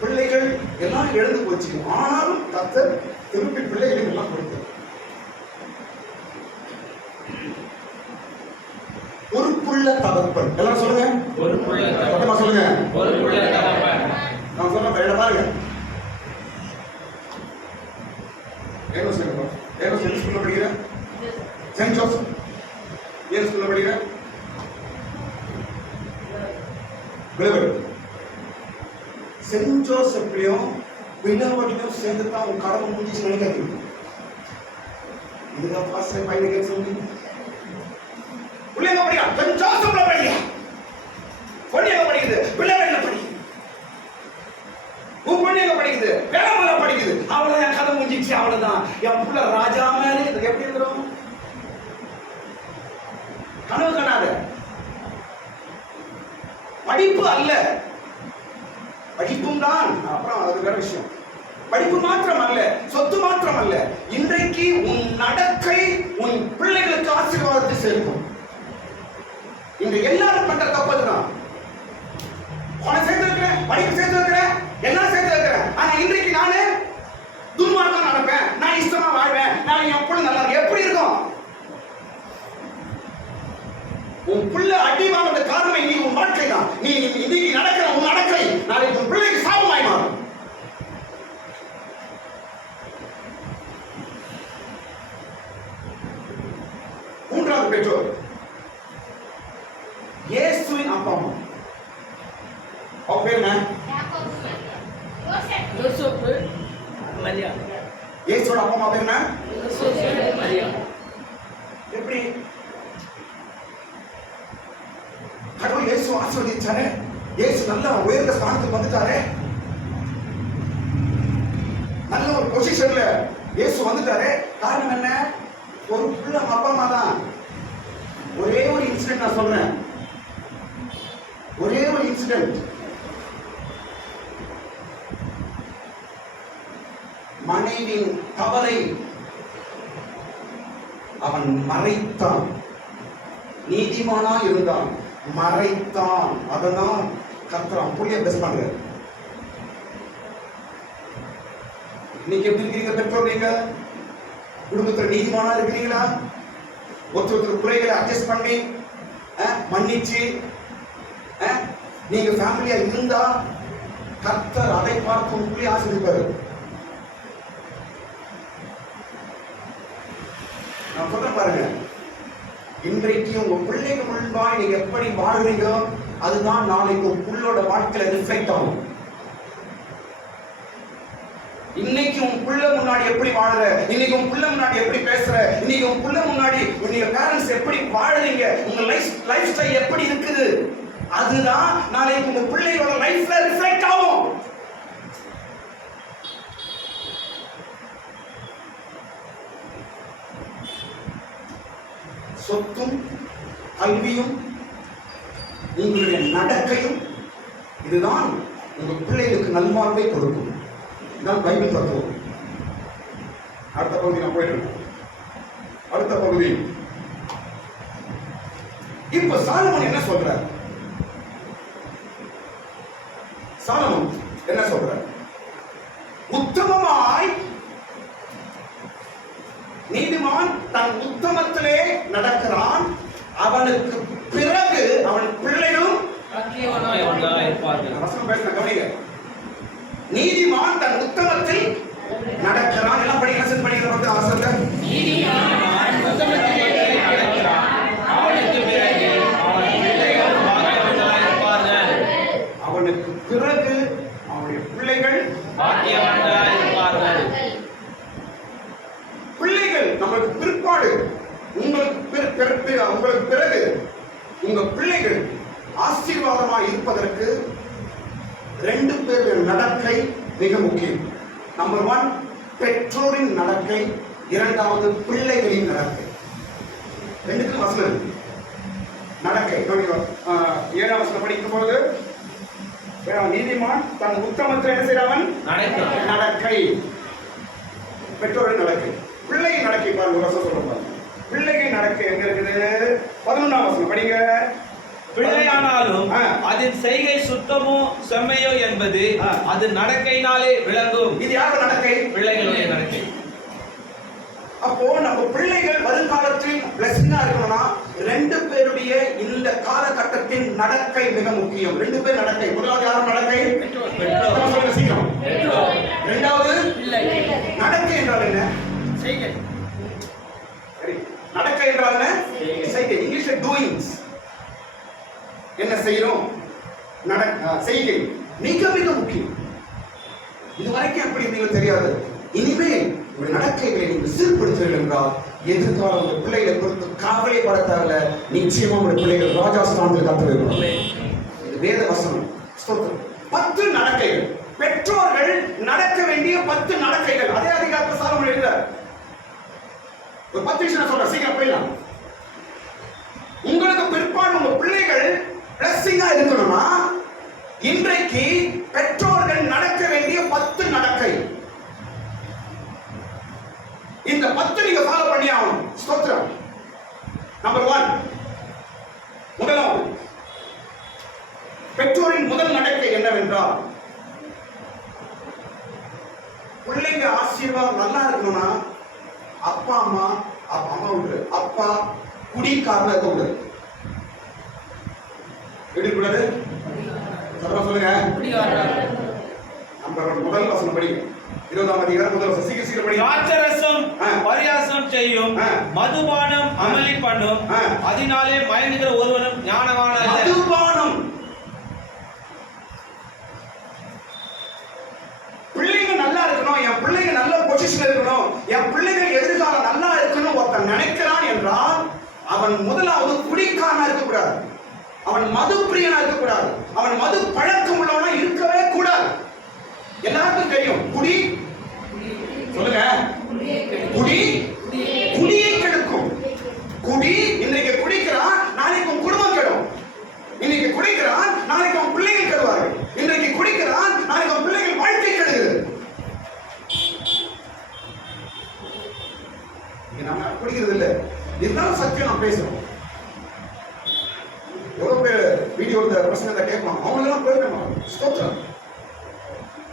பிள்ளைகள் எல்லாம் எழுந்து போச்சு, ஆனாலும் கர்த்தர் திருப்பி பிள்ளைகளுக்கு எல்லாம் கொடுத்தார். பொறுப்புள்ள தகப்பன். எல்லாம் சொல்லுங்க, சத்தமா சொல்லுங்க. நான் சொல்ல வேற பாருங்க. ஏனோ ஸ்கூல்ல படிக்கிறேன், செயின்ட் ஜோசப் ஏன் ஸ்கூல்ல படிக்கிறேன், செயின்ட் ஜோசப்லயும் விழாவட்டிலும் சேர்ந்து தான் உன் கடமை முடிஞ்சு நினைக்காது. இதுதான் பாஸ்டர் பையனுக்கு சொல்லி பிள்ளைங்க படிக்கிறா, செயின்ட் ஜோசப்ல படிக்கிறா, பொண்ணுங்க படிக்குது, பிள்ளைங்க படிக்குது, உன் பொண்ணுங்க படிக்குது, வேளாமல படிக்குது, அவ்வளவுதான் என் கதை முடிஞ்சிச்சு, அவ்வளவுதான் என் புள்ள ராஜா மேலே. இதுக்கு எப்படி இருக்கிறோம்? கனவு காணாத. படிப்பு அல்ல, படிப்பும் தான், அப்புறம் அது வேற விஷயம். படிப்பு மாத்திரம் அல்ல, சொத்து மாத்திரம் அல்ல. இன்றைக்கு உன் நடக்கை உன் பிள்ளைகளுக்கு ஆசீர்வாதத்தை சேர்க்கும். இன்று எல்லாரும் பண்ற தப்பு தான். உன சேர்த்து இருக்கிறேன், படிப்பு சேர்த்து இருக்கிறேன், எல்லாம் சேர்த்து இருக்கிறேன். ஆனா இன்றைக்கு நானு துன்மார்க்கம் நடப்பேன், நான் இஷ்டமா வாழ்வேன், நான் என் பிள்ளை நல்லா எப்படி இருக்கும்? உன் பிள்ளை அடி வாங்குற காரணம் நீ உன் வாழ்க்கை தான். நீ இன்னைக்கு நடக்கிற உன் நடக்கை நாளைக்கு உன் பிள்ளைக்கு சாபமாய் மாறும். மூன்றாவது பெற்றோர் இயேசுவின் அப்பா அம்மா. அவங்க பேர் என்ன? இயேசுவோட அப்பா அம்மா பேர் என்ன? எப்படி? கடவுள் இயேசு ஆசீர்வதிச்சாரு, இயேசு நல்ல உயர்ந்த ஸ்தானத்துக்கு வந்துட்டாரு, நல்ல ஒரு பொசிஷன்ல இயேசு வந்துட்டாரு. காரணம் என்ன? ஒரு புள்ள அப்பா அம்மா தான். ஒரே ஒரு இன்சிடென்ட் நான் சொல்றேன், ஒரே ஒரு இன்சிடென்ட். மனைவியின் தவறை அவன் மறைத்தான். நீதிமானா இருந்தான், மறைத்தான். அதனால் கர்த்தர் அப்படியே பெஸ்ட் பண்றாரு. இன்னைக்கு எப்படி இருக்கிறீங்க பெற்றோர்? நீங்க குடும்பத்துல நீதிமானா இருக்கிறீங்களா? ஒருத்தர் குறைகளை அட்ஜஸ்ட் பண்ணி மன்னிச்சு நீங்க ஃபேமிலியா இருந்தா கர்த்தர் அதை பார்த்து உங்களே ஆசீர்வதிப்பாரு. நான் சொல்றேன் பாருங்க, இன்றைக்கு உங்க பிள்ளைக்கு முன்பாய் நீங்க எப்படி வாழ்றீங்க அதுதான் நாளைக்கு உங்க பிள்ளையோட வாழ்க்கையில ரிஃப்ளெக்ட் ஆகும். இன்னைக்கு உன் பிள்ளை முன்னாடி எப்படி வாழற, இன்னைக்கு உன் பிள்ளை முன்னாடி எப்படி பேசுற, இன்னைக்கு உன் பிள்ளை முன்னாடி உங்க பேரண்ட்ஸ் எப்படி வாழறீங்க, உங்க லைஃப் ஸ்டைல் எப்படி இருக்குது, அதுதான் நாளைக்கு உங்க பிள்ளையோட லைஃப்ல ரிஃப்ளெக்ட் ஆகும். சொத்தும் கல்வியும் உங்களுடைய நடக்கையும் இதுதான் உங்க பிள்ளைகளுக்கு நல்வாழ்வை கொடுக்கும். இதுதான் பைபிள் தத்துவம். அடுத்த பகுதி நான் போயிடுறேன். அடுத்த பகுதி இப்ப சாலமோன் என்ன சொல்றார்? சாலமோன் என்ன சொல்றார்? உத்தமமாய் நீதிமான் தன் உத்தமத்திலே நடக்கிறான், அவனுக்கு பிறகு அவன் பிள்ளைகளும் வசனம் பேசின கவனிங்க. நீதிமான் தன் உத்தமத்தில் நடக்கிறான். எல்லாம் படிக்கிற படிக்கிற வந்து ஆசை. நீதிமான் உத்தமத்திலே நடக்கிறான், அவனுக்கு பிறகு அவன் பிள்ளைகள் பாக்கியவான்களாய் இருப்பார்கள். அவனுக்கு பிறகு அவனுடைய பிள்ளைகள் பாக்கியவான்களாய் இருப்பார்கள். பிள்ளைகள் நமக்கு பிற்பாடு உங்களுக்கு பிறகு உங்க பிள்ளைகள் ஆசீர்வாதமாக இருப்பதற்கு ரெண்டு பேருடைய நடக்கை மிக முக்கியம். நம்பர் 1 பெற்றோரின் நடக்கை, இரண்டாவது பிள்ளைகளின் நடக்கை. ரெண்டுக்கும் வசனம் இருக்கு. நடக்கை 7ஆம் வசனம் படிக்கும் பொழுது நீதிமான் தன் உத்தமத்தில் என்ன செய்யறவன் நடக்கை, பெற்றோரின் நடக்கை. பிள்ளையின் நடக்கை பாருங்க, ஒரு வசனம் சொல்றோம். பிள்ளைகளின் நடக்கை எங்க இருக்குது? 11ஆம் வசனம் படிங்க. பிள்ளையானாலும் அதன் செய்கை சுத்தமோ செம்மையோ என்பது அது நடக்கையினாலே விளங்கும். இது யார் நடக்கை? பிள்ளைகளுடைய நடக்கை. அப்போ நம்ம பிள்ளைகள் வருங்காலத்தில் பிளஸிங்கா இருக்கணும்னா ரெண்டு பேருடைய இந்த காலகட்டத்தின் நடக்கை மிக முக்கியம். ரெண்டு பேர் நடக்கை. முதலாவது யாரும் நடக்கை? சொல்லுங்க சீக்கிரம். இரண்டாவது நடக்கை என்றால் என்ன? செய்கை. நடக்கை என்றால் என்ன? செய்கை. இங்கிலீஷ்ல டூயிங்ஸ். என்ன செய்யறோம்? செய்கை மிக மிக முக்கியம். இதுவரைக்கும் எப்படி இருந்தீங்க தெரியாது. இனிமேல் ஒரு நடக்கைகளை நீங்கள் சீர்படுத்துவீர்கள் என்றால் எதிர்காலம் உங்கள் பிள்ளைகளை பொறுத்து கவலைப்படத்தால நிச்சயமா உங்கள் பிள்ளைகள் ராஜா ஸ்தானத்தில் காத்துவிடும். இது வேத வசனம். 10 நடக்கைகள், பெற்றோர்கள் நடக்க வேண்டிய 10 நடக்கைகள். அதே அதிகாரத்தில் சாலமோன் எழுதுறார். ஒரு 10 நிமிஷம் சொல்றேன், சீக்கிரம் போயிடலாம். உங்களுக்கு பிற்பாடு உங்க பிள்ளைகள் பிளஸிங்கா இருக்கணும்னா இன்றைக்கு பெற்றோர்கள் நடக்க வேண்டிய 10 நடக்கை. இந்த 10 நீங்க ஃபாலோ பண்ணி ஆகணும். ஸ்தோத்திரம். நம்பர் 1, முதலாவது பெற்றோரின் முதல் நடக்கை என்னவென்றால், பிள்ளைங்க ஆசீர்வாதம் நல்லா இருக்கணும்னா அப்பா விட்டு அப்பா குடிக்காரனா இருக்க கூடாது. எப்படி கூடாது? சொல்லுங்க. நம்ம முதல் வசனம் படிங்க. 20ஆம் அதிகாரம் முதல் வசனம். சீக்கிரம் படிங்க. திராட்சரசம் பரியாசம் செய்யும், மதுபானம் அமளி பண்ணும், அதனாலே மயங்குகிற ஒருவனும் ஞானவான் அல்ல. மதுபானம். பிள்ளைங்க நல்லா இருக்கணும், என் பிள்ளைங்க நல்ல பொசிஷன் இருக்கணும், என் பிள்ளைகள் எதிர்காலம் நல்லா இருக்கணும் ஒருத்தன் நினைக்கிறான் என்றால் அவன் முதலாவது குடிக்காரனா இருக்கக்கூடாது, அவன் மது பிரியனா இருக்கக்கூடாது, அவன் மது பழக்கம் உள்ளவனா இருக்கவே கூடாது. எல்லாருக்கும் தெரியும் குடி. சொல்லுங்க. குடி குடியை கெடுக்கும். குடி இன்றைக்கு குடிக்கிறான், நாளைக்கு உன் குடும்பம் கெடும். இன்னைக்கு குடிக்கிறான், நாளைக்கு உன் பிள்ளைகள் கெடுவார்கள். இன்றைக்கு குடிக்கிறான், நாளைக்கு உன் பிள்ளைகள் வாழ்க்கை கெடுகிறது. நாம குடிக்கிறது இல்லை, இதுதான் சத்தியம். நான் பேசுறோம். எவ்வளவு பேர் வீடியோ பிரசங்கத்தை கேட்பாங்க, அவங்களெல்லாம் போயிடணும். ஸ்தோத்திரம்.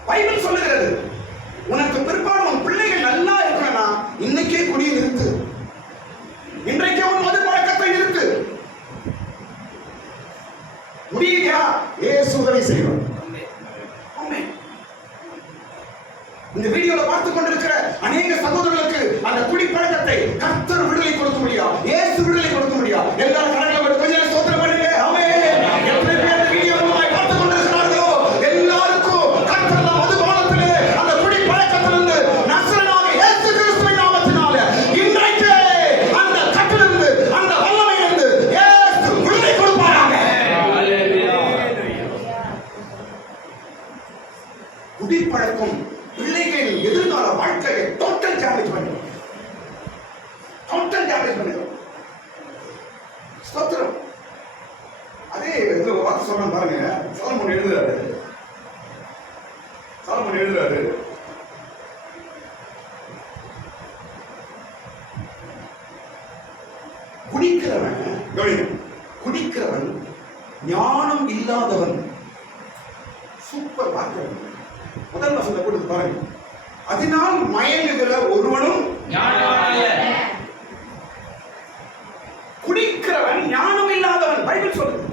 பைபிள் சொல்லுகிறது, உனக்கு பிற்பாடு உன் பிள்ளைகள் நல்லா இருக்கணும்னா இன்னைக்கே குடியை நிறுத்து, இன்றைக்கே உன் மது பழக்கத்தை நிறுத்து. முடியா? இயேசு உதவி செய்வார். இந்த வீடியோல பார்த்துக் கொண்டிருக்கிற அநேக சகோதரர்களுக்கு அந்த குடி பழக்கத்தை கர்த்தர் விடுதலை கொடுக்க முடியும், இயேசு விடுதலை கொடுக்க முடியும். எல்லாரும் கரங்களை கொஞ்ச நேரம் ஸ்தோத்திரம் பண்ணுங்க. ஆமென். எத்தனை பேர் இந்த வீடியோ மூலமாய் பார்த்துக் கொண்டிருக்கிறார்களோ எல்லாருக்கும் கர்த்தர் மதுபானத்திலே அந்த குடி பழக்கத்திலிருந்து நசரேயனாகிய இயேசு கிறிஸ்துவின் நாமத்தினால இன்றைக்கு அந்த கட்டிலிருந்து அந்த வல்லமையிலிருந்து இயேசு விடுதலை கொடுப்பாராக. ஹalleluya. குடி பழக்கம் பிள்ளைகளின் எதிர்கால வாழ்க்கையை டோட்டல் டேமேஜ் பண்ணிடும். ஸ்தோத்திரம். அதே இதுல ஒரு வார்த்தை சொல்றேன் பாருங்க. சாலமோன் எழுதுறாரு, குடிக்கிறவன் ஞானம் இல்லாதவன். சூப்பர் வார்த்தை. முதல் வசனத்தை கொடுத்து பாருங்க. அதனால் மயங்குகிற ஒருவனும் ஞானவான் அல்ல. குடிக்கிறவன் ஞானம் இல்லாதவன். பைபிள் சொல்லுது,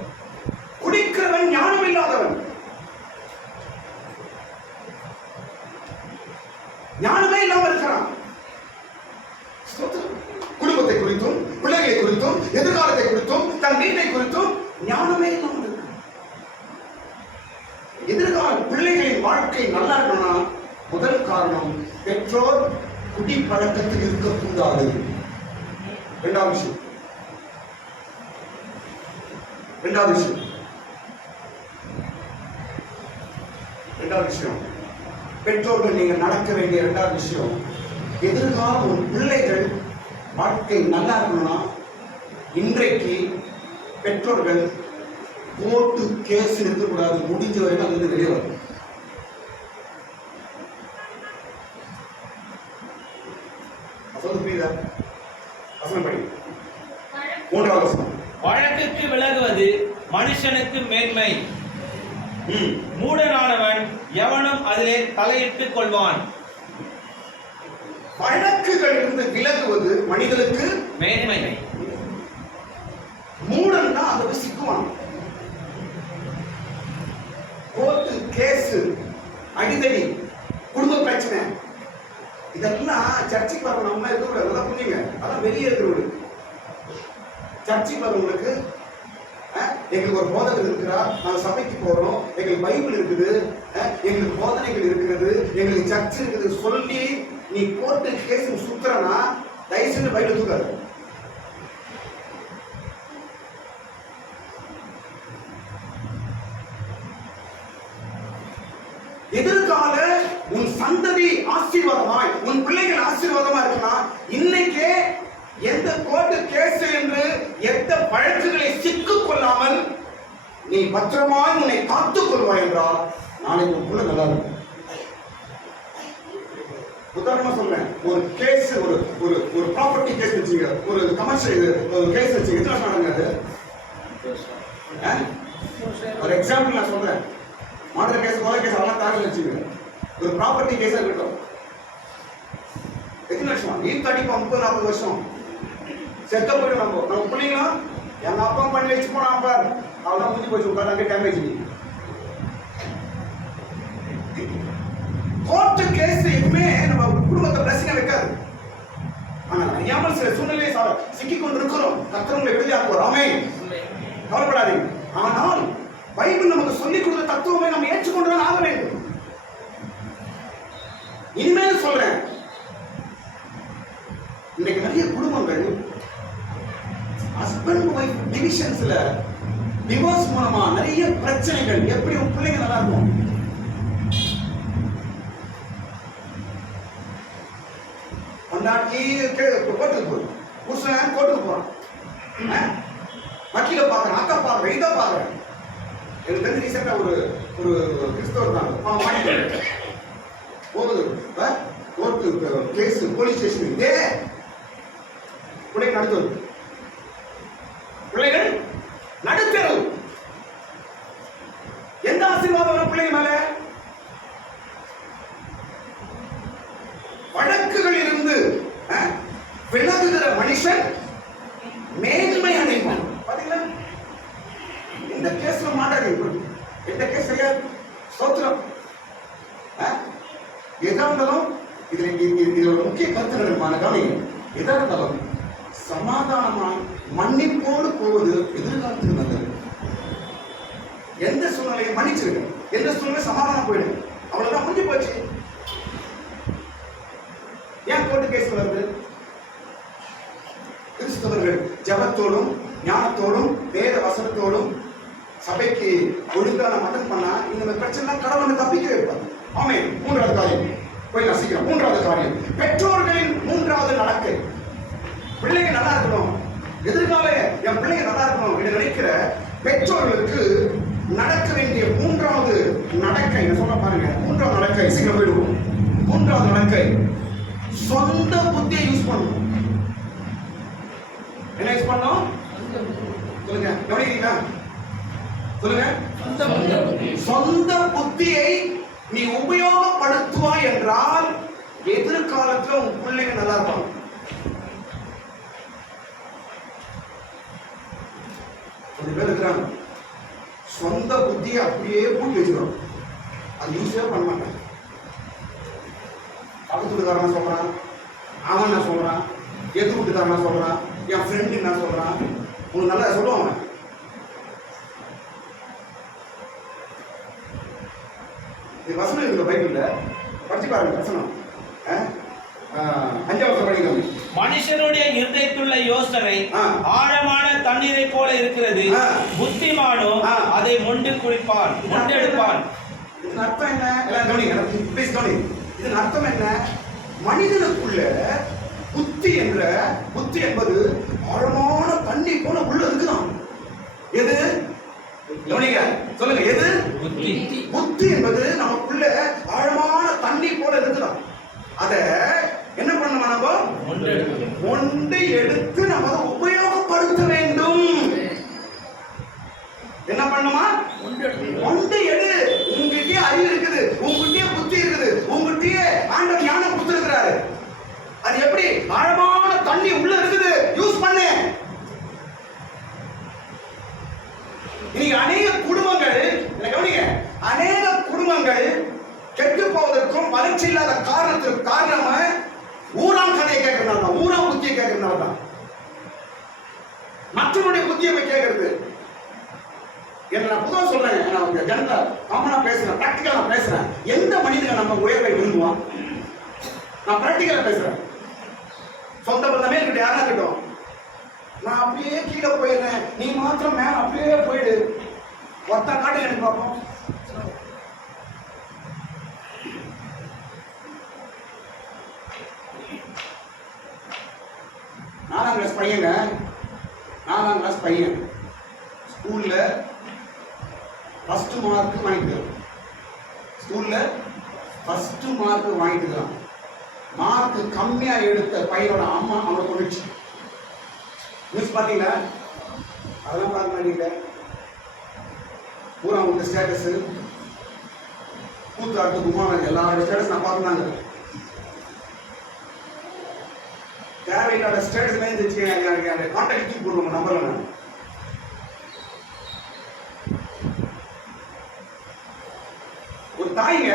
குடிக்கிறவன் ஞானம் இல்லாதவன். ஞானமே இல்லாம இருக்கிறான். குடும்பத்தை குறித்தும் பிள்ளைகளை குறித்தும் எதிர்காலத்தை குறித்தும் தன் வீட்டை குறித்தும் ஞானமே இல்லாமல் இருக்கிறான். எதிர்கால பிள்ளைகளின் வாழ்க்கை நல்லா இருக்கணும்னா முதல் காரணம் பெற்றோர் குடி பழக்கத்தில் இருக்கக்கூடாது. இரண்டாவது விஷயம் பெற்றோர்கள் நீங்க நடக்க வேண்டிய இரண்டாவது விஷயம், எதிர்காலம் உன் பிள்ளைகள் வாழ்க்கை நல்லா இருக்கணும்னா இன்றைக்கு பெற்றோர்கள் கோர்ட்டு கேஸ் இருக்கக்கூடாது, முடிஞ்ச வரைக்கும் அது வந்து வெளியே வரும். சொல்லுங்க புரியுதா? வசனம் படி. 3வது வசனம். வழக்குக்கு விலகுவது மனுஷனுக்கு மேன்மை, மூடனானவன் எவனும் அதிலே தலையிட்டுக் கொள்வான். வழக்குகளிலிருந்து விலகுவது மனிதனுக்கு மேன்மை. மூடன் தான் அதை சிக்குவான். கோர்ட்டு கேஸ், அடிதடி, குடும்ப பிரச்சனை, இதெல்லாம் சர்ச்சைக்கு வர நம்ம இருக்கக்கூடாது. அதான் புரியுங்க, அதான் வெளியே இருக்கிறவங்க. சர்ச்சைக்கு வரவங்களுக்கு எங்களுக்கு ஒரு போதகர் இருக்கிறா, நாங்கள் சபைக்கு போறோம், எங்களுக்கு பைபிள் இருக்குது, எங்களுக்கு போதனைகள் இருக்கிறது, எங்களுக்கு சர்ச் இருக்குது சொல்லி நீ கோர்ட்டு கேஸ் சுத்துறனா தயவு செஞ்சு பைபிள் தூக்காது. எதிர்கால உன் சந்ததி ஆசீர்வாதமாய், உன் பிள்ளைகள் ஆசீர்வாதமா இருக்குன்னா இன்னைக்கே எந்த கோர்ட்டு கேஸ் என்று எந்த வழக்குகளை சிக்கிக் கொள்ளாமல் நீ பத்திரமாய் உன்னை காத்துக் கொள்வாய் என்றால் நாளைக்கு உன் பிள்ளை நல்லா இருக்கும். உதாரணமா சொல்றேன், ஒரு கேஸ், ஒரு ஒரு ஒரு ப்ராப்பர்ட்டி கேஸ் வச்சுங்க, ஒரு கமர்ஷியல் ஒரு கேஸ் வச்சுங்க, எத்தனை வருஷம் நடக்குது? ஒரு எக்ஸாம்பிள் நான் சொல்றேன், மர்டர் கேஸ், கொலை கேஸ் அதெல்லாம் தாக்கல் வச்சுங்க, ஒரு ப்ராப்பர்ட்டி கேஸா இருக்கட்டும், எத்தனை வருஷம்? நீ கண்டிப்பா 30-40 வருஷம் செத்த போயிடும். நம்ம பிள்ளைங்களும் எங்க அப்பா பண்ணி வச்சு போனா பார், அவெல்லாம் முடிஞ்சு போச்சு, உட்காந்து டேமேஜ். கோர்ட்டு கேஸ் எப்பவுமே நம்ம குடும்பத்தை பிரச்சனை வைக்காது. ஆனா அறியாமல் சில சூழ்நிலையை சிக்கிக் கொண்டிருக்கிறோம். கர்த்தர் விடுதலையாக்குவார். ஆமென். கவலைப்படாதீங்க. ஆனால் பைபிள் நமக்கு சொல்லிக் கொடுத்த தத்துவமே நம்ம ஏற்றுக்கொண்டுதான் ஆக வேண்டும். இனிமேல் சொல்றேன், இன்னைக்கு நிறைய குடும்பங்கள் ஹஸ்பண்ட் ஒய்ஃப் டிவிஷன்ஸ்ல டிவோர்ஸ் மூலமா நிறைய பிரச்சனைகள். எப்படி உன் பிள்ளைங்க நல்லா இருக்கும்? பொண்டாட்டி கோர்ட்டுக்கு போகுது, புருஷன் கோர்ட்டுக்கு போறான், வக்கீல பாக்குறேன், அக்கா பாக்குறேன், இதை பாக்குறேன். எனக்கு தெரிஞ்சு ரீசெண்டா ஒரு ஒரு கிறிஸ்தவர் தான் போகுது கோர்ட்டு கேஸ், போலீஸ் ஸ்டேஷன், இதே பிள்ளைங்க நடத்துவது, பிள்ளைகள் நடுத்தரு. எந்த ஆசீர்வாதம் பிள்ளைங்க மேல? வழக்குகளில் இருந்து விலகுகிற மனுஷன் மேன்மை அடைவான். பாத்தீங்களா? இந்த கேஸ்ல மாட்டாங்க, எந்த கேஸ் சரியா சோத்திரம் எதா இருந்தாலும் இதுல ஒரு முக்கிய கருத்துக்கள் கவனிங்க. எதா இருந்தாலும் சமாதானமாய் மன்னிப்போடு போவது எதிர்காலத்துக்கு நல்லது. எந்த சூழ்நிலையை மன்னிச்சிருங்க, எந்த சூழ்நிலை சமாதானம் போயிடுங்க, அவ்வளவுதான், முடிஞ்சு போச்சு. ஏன் கோர்ட்டு கேஸ் வருது? கிறிஸ்தவர்கள் ஜபத்தோடும் ஞானத்தோடும் வேத வசனத்தோடும் சபைக்கு ஒழுங்கான மதம் பண்ணா இந்த பிரச்சனை கடவுளை தப்பிக்க வைப்பாங்க. ஆமென். 3வது காரியம் போய் நான் சீக்கிரம். 3வது காரியம், பெற்றோர்களின் 3வது நடக்கை. பிள்ளைங்க நல்லா இருக்கணும், எதிர்கால என் பிள்ளைங்க நல்லா இருக்கணும் என்று நினைக்கிற பெற்றோர்களுக்கு நடக்க வேண்டிய 3வது நடக்கை சொல்ல பாருங்க. 3வது நடக்கை, சீக்கிரம் போயிடுவோம். 3வது நடக்கை, சொந்த புத்தியை யூஸ் பண்ணணும். என்ன யூஸ் பண்ணணும்? சொல்லுங்க, கவனிக்கிறீங்களா? சொல்லுங்க. சொந்த புத்தியை நீ உபயோகப்படுத்துவாய் என்றால் எதிர்காலத்துல உன் பிள்ளைங்க நல்லா இருப்பாங்க. கொஞ்சம் பேர் இருக்கிறாங்க, சொந்த புத்தியை அப்படியே பூட்டி வச்சுக்கிறோம், அது யூஸே பண்ண மாட்டாங்க. பக்கத்து வீட்டுக்காரன் சொல்றான், அவன் நான் சொல்றான், எதிர் வீட்டுக்காரன் சொல்றான், என் ஃப்ரெண்டு நான் சொல்றான், உங்களுக்கு நல்லா சொல்லுவாங்க. இது வசனம் இருக்கு பைபிள்ல, படிச்சு பாருங்க. வசனம் 5வது படிங்க. மனுஷனுடைய இருதயத்துள்ள யோசனை ஆழமான தண்ணீரை போல இருக்கிறது, புத்திமானோ அதை மொண்டு குடிப்பான், மொண்டெடுப்பான். இதன் அர்த்தம் என்ன? எல்லாம் கவனிங்க, ப்ளீஸ் கவனிங்க. இதன் அர்த்தம் என்ன? மனிதனுக்குள்ள புத்தி என்பது ஆழமான தண்ணி போல உள்ள இருக்குதான். எது? கவனிங்க, சொல்லுங்க, எது? புத்தி என்பது நமக்குள்ள ஆழமான தண்ணி போல இருக்குதான். அத என்ன பண்ணணுமா? நம்ம ஒன்றை எடுத்து நம்ம அதை உபயோகப்படுத்த வேண்டும். என்ன பண்ணுமா? ஒன்றை எடு. உங்ககிட்டயே அறிவு இருக்குது, உங்ககிட்டயே புத்தி இருக்குது, உங்ககிட்டயே ஆண்டவர் ஞானம் கொடுத்திருக்கிறாரு. அது எப்படி? ஆழமான தண்ணி உள்ள இருக்குது, யூஸ் பண்ணு. இன்னைக்கு அநேக குடும்பங்கள், கவனிங்க, அநேக குடும்பங்கள் கெட்டு போவதற்கும் வளர்ச்சி இல்லாத காரணத்திற்கு காரணமா ஊராம் கதையை கேட்கறதுனால தான், ஊராம் புத்தியை கேட்கறதுனால தான், மற்றவனுடைய புத்தியை போய் கேட்கறது. என்ன நான் பொதுவாக சொல்றேன், நான் ஜனதா காமனா பேசுறேன், பிராக்டிக்கலா பேசுறேன். எந்த மனிதனை நம்ம உயர்வை விரும்புவான்? நான் பிராக்டிக்கலா பேசுறேன். சொந்த பந்தமே இருக்கட்டும், யாரா இருக்கட்டும், நான் அப்படியே கீழே போயிடுறேன், நீ மாத்திரம் மேல அப்படியே போயிடு, ஒத்த காட்டு எனக்கு பார்ப்போம். நாலாம் கிளாஸ் பையன் ஸ்கூல்ல ஃபர்ஸ்ட் மார்க் வாங்கிட்டுக்கிறான். மார்க் கம்மியா எடுத்த பையனோட அம்மா அவனை கொண்டுச்சு. நியூஸ் பாத்தீங்களா? அதெல்லாம் பார்க்க மாட்டீங்க. பூரா உங்க ஸ்டேட்டஸ், கூத்தாட்டு குமாரன் எல்லாரோட ஸ்டேட்டஸ் நான் பார்த்தாங்க. தேவையில்லாத ஸ்டேட்டஸ் அந்த கான்டாக்ட் தூக்கி போடுவாங்க நம்பர்ல. நான் ஒரு தாய்ங்க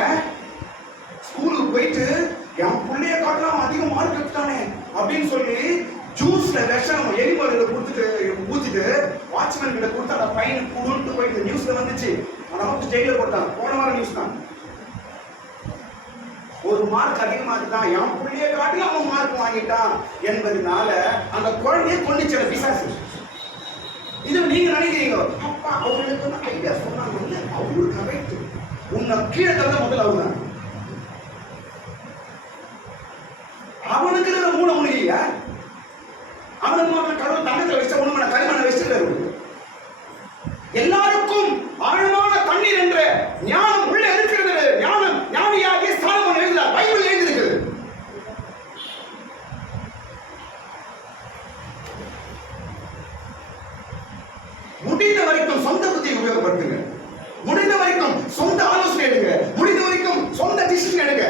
ஸ்கூலுக்கு போயிட்டு என் பிள்ளைய காட்டலாம் அதிக மார்க் எடுத்துட்டானே அப்படின்னு சொல்லி ஜூஸ்ல விஷம் எரிமலை ஊத்திட்டு வாட்ச்மேன் கிட்ட கொடுத்து அந்த பையன் குடுன்ட்டு போயிட்டு நியூஸ்ல வந்துச்சு. அதை வந்து ஜெயில போட்டாங்க. போன வாரம் நியூஸ் தான். ஒரு மார்க் அதிகமாக தான், என் பிள்ளைய காட்டி அவன் மார்க் வாங்கிட்டான் என்பதனால அந்த குழந்தைய கொண்டுச்சு பிசாசு. இது நீங்க நினைக்கிறீங்க, அப்பா அவங்களுக்கு ஐடியா சொன்னாங்க, அவரு கரெக்ட். உன்னை கீழே தந்த முதல் அவரு அவனுக்கு இருக்கிற மூளை உனக்கு இல்லையா? அவனுக்கு மாத்திரம் கடவுள் தங்கத்தில் வச்ச உண்மை களிமண்ணை வச்சுட்டு எல்லாருக்கும் ஆழமான தண்ணீர் என்ற ஞானம் உள்ள இருக்கிறது. ஞானம் ஞானியாகிய சாலமோன் எழுதுகிறார், பைபிள் எழுதியிருக்கிறது. முடிந்த வரைக்கும் சொந்த புத்தியை உபயோகப்படுத்துங்க. முடிந்த வரைக்கும் சொந்த ஆலோசனை எடுங்க. முடிந்த வரைக்கும் சொந்த டிசிஷன் எடுங்க.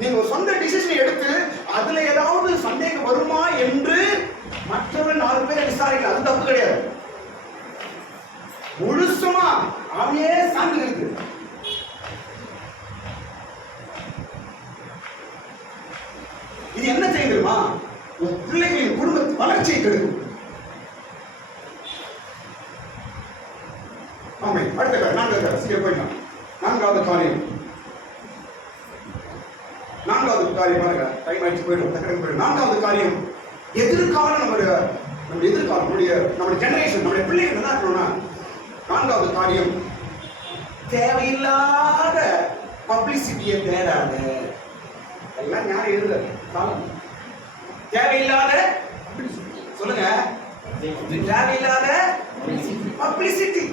நீங்க ஒரு சொந்த டிசிஷன் எடுத்து அதுல ஏதாவது சந்தேகம் வருமா என்று மற்றவர்கள் 4 பேரை விசாரிக்கலாம். அது தப்பு கிடையாது. முழுசுமா அவனே சார்ந்து இருக்கு. இது என்ன செய்யுமா? உன் பிள்ளைகளின் குடும்ப வளர்ச்சியை கெடுக்கும். ஆமை அடுத்த போயிடலாம். நான்காவது காரியம் பாருங்க, டைம் ஆயிடுச்சு, போயிடும். நான்காவது காரியம், எதிர்காலம் நம்முடைய எதிர்காலம், நம்முடைய ஜெனரேஷன், நம்முடைய பிள்ளைகள் என்ன இருக்கணும்னா, நான்காவது காரியம், தேவையில்லாத பப்ளிசிட்டியை தேடாத. எல்லாம் யாரும் எழுத காலம் தேவையில்லாத சொல்லுங்க, தேவையில்லாத பப்ளிசிட்டி.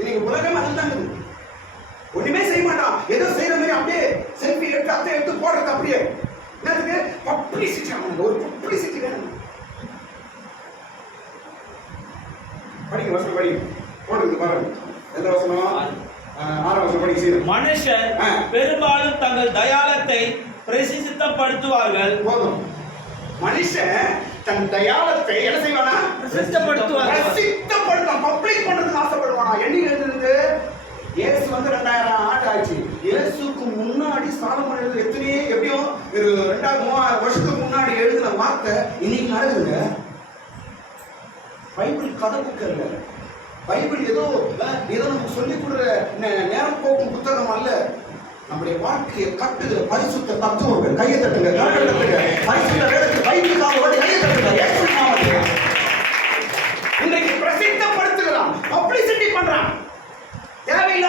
இன்னைக்கு உலகம் அதுதான். ஒண்ணுமே செய்ய மாட்டான், ஏதோ செய்யற மாதிரி அப்படியே செல்ஃபி எடுத்து அதை எடுத்து போடுறது. அப்படியே என்னதுக்கு? பப்ளிசிட்டி. அவனுக்கு ஒரு பப்ளிசிட்டி வேணும். படிக்க வசனம் படி போடுறது பாருங்க. எந்த வசனம்? 6 வசனம் படிக்க செய்யுது. மனுஷர் பெரும்பாலும் தங்கள் தயாளத்தை பிரசித்தப்படுத்துவார்கள். போதும். மனுஷன் தன் தயாளத்தை என்ன செய்வானா? பிரசித்தப்படுத்துவான். பப்ளிக் பண்றதுக்கு ஆசைப்படுவானா? என்னைக்கு எழுதுறது? இயேசு வந்து 2000 ஆண்டு ஆச்சு. இயேசுக்கு முன்னாடி சாலமோன் எழுது எப்படியும் 2000-3000 வருஷத்துக்கு முன்னாடி எழுதின வார்த்தை இன்னைக்கு நடக்குதுங்க. பைபிள் கதை புக் இல்ல. பைபிள் ஏதோ நமக்கு சொல்லிக் கொடுற நேரம் போக்கும் புத்தகம் அல்ல. நம்முடைய வாழ்க்கையை கட்டுகிற பரிசுத்த தத்துவங்கள். கையை தட்டுங்க, பரிசுத்த வேதத்தை பைபிளுக்காக கையை தட்டுங்க. இன்றைக்கு பிரசித்தப்படுத்துகிறான், பப்ளிசிட்டி பண்றான். தேவையில்லை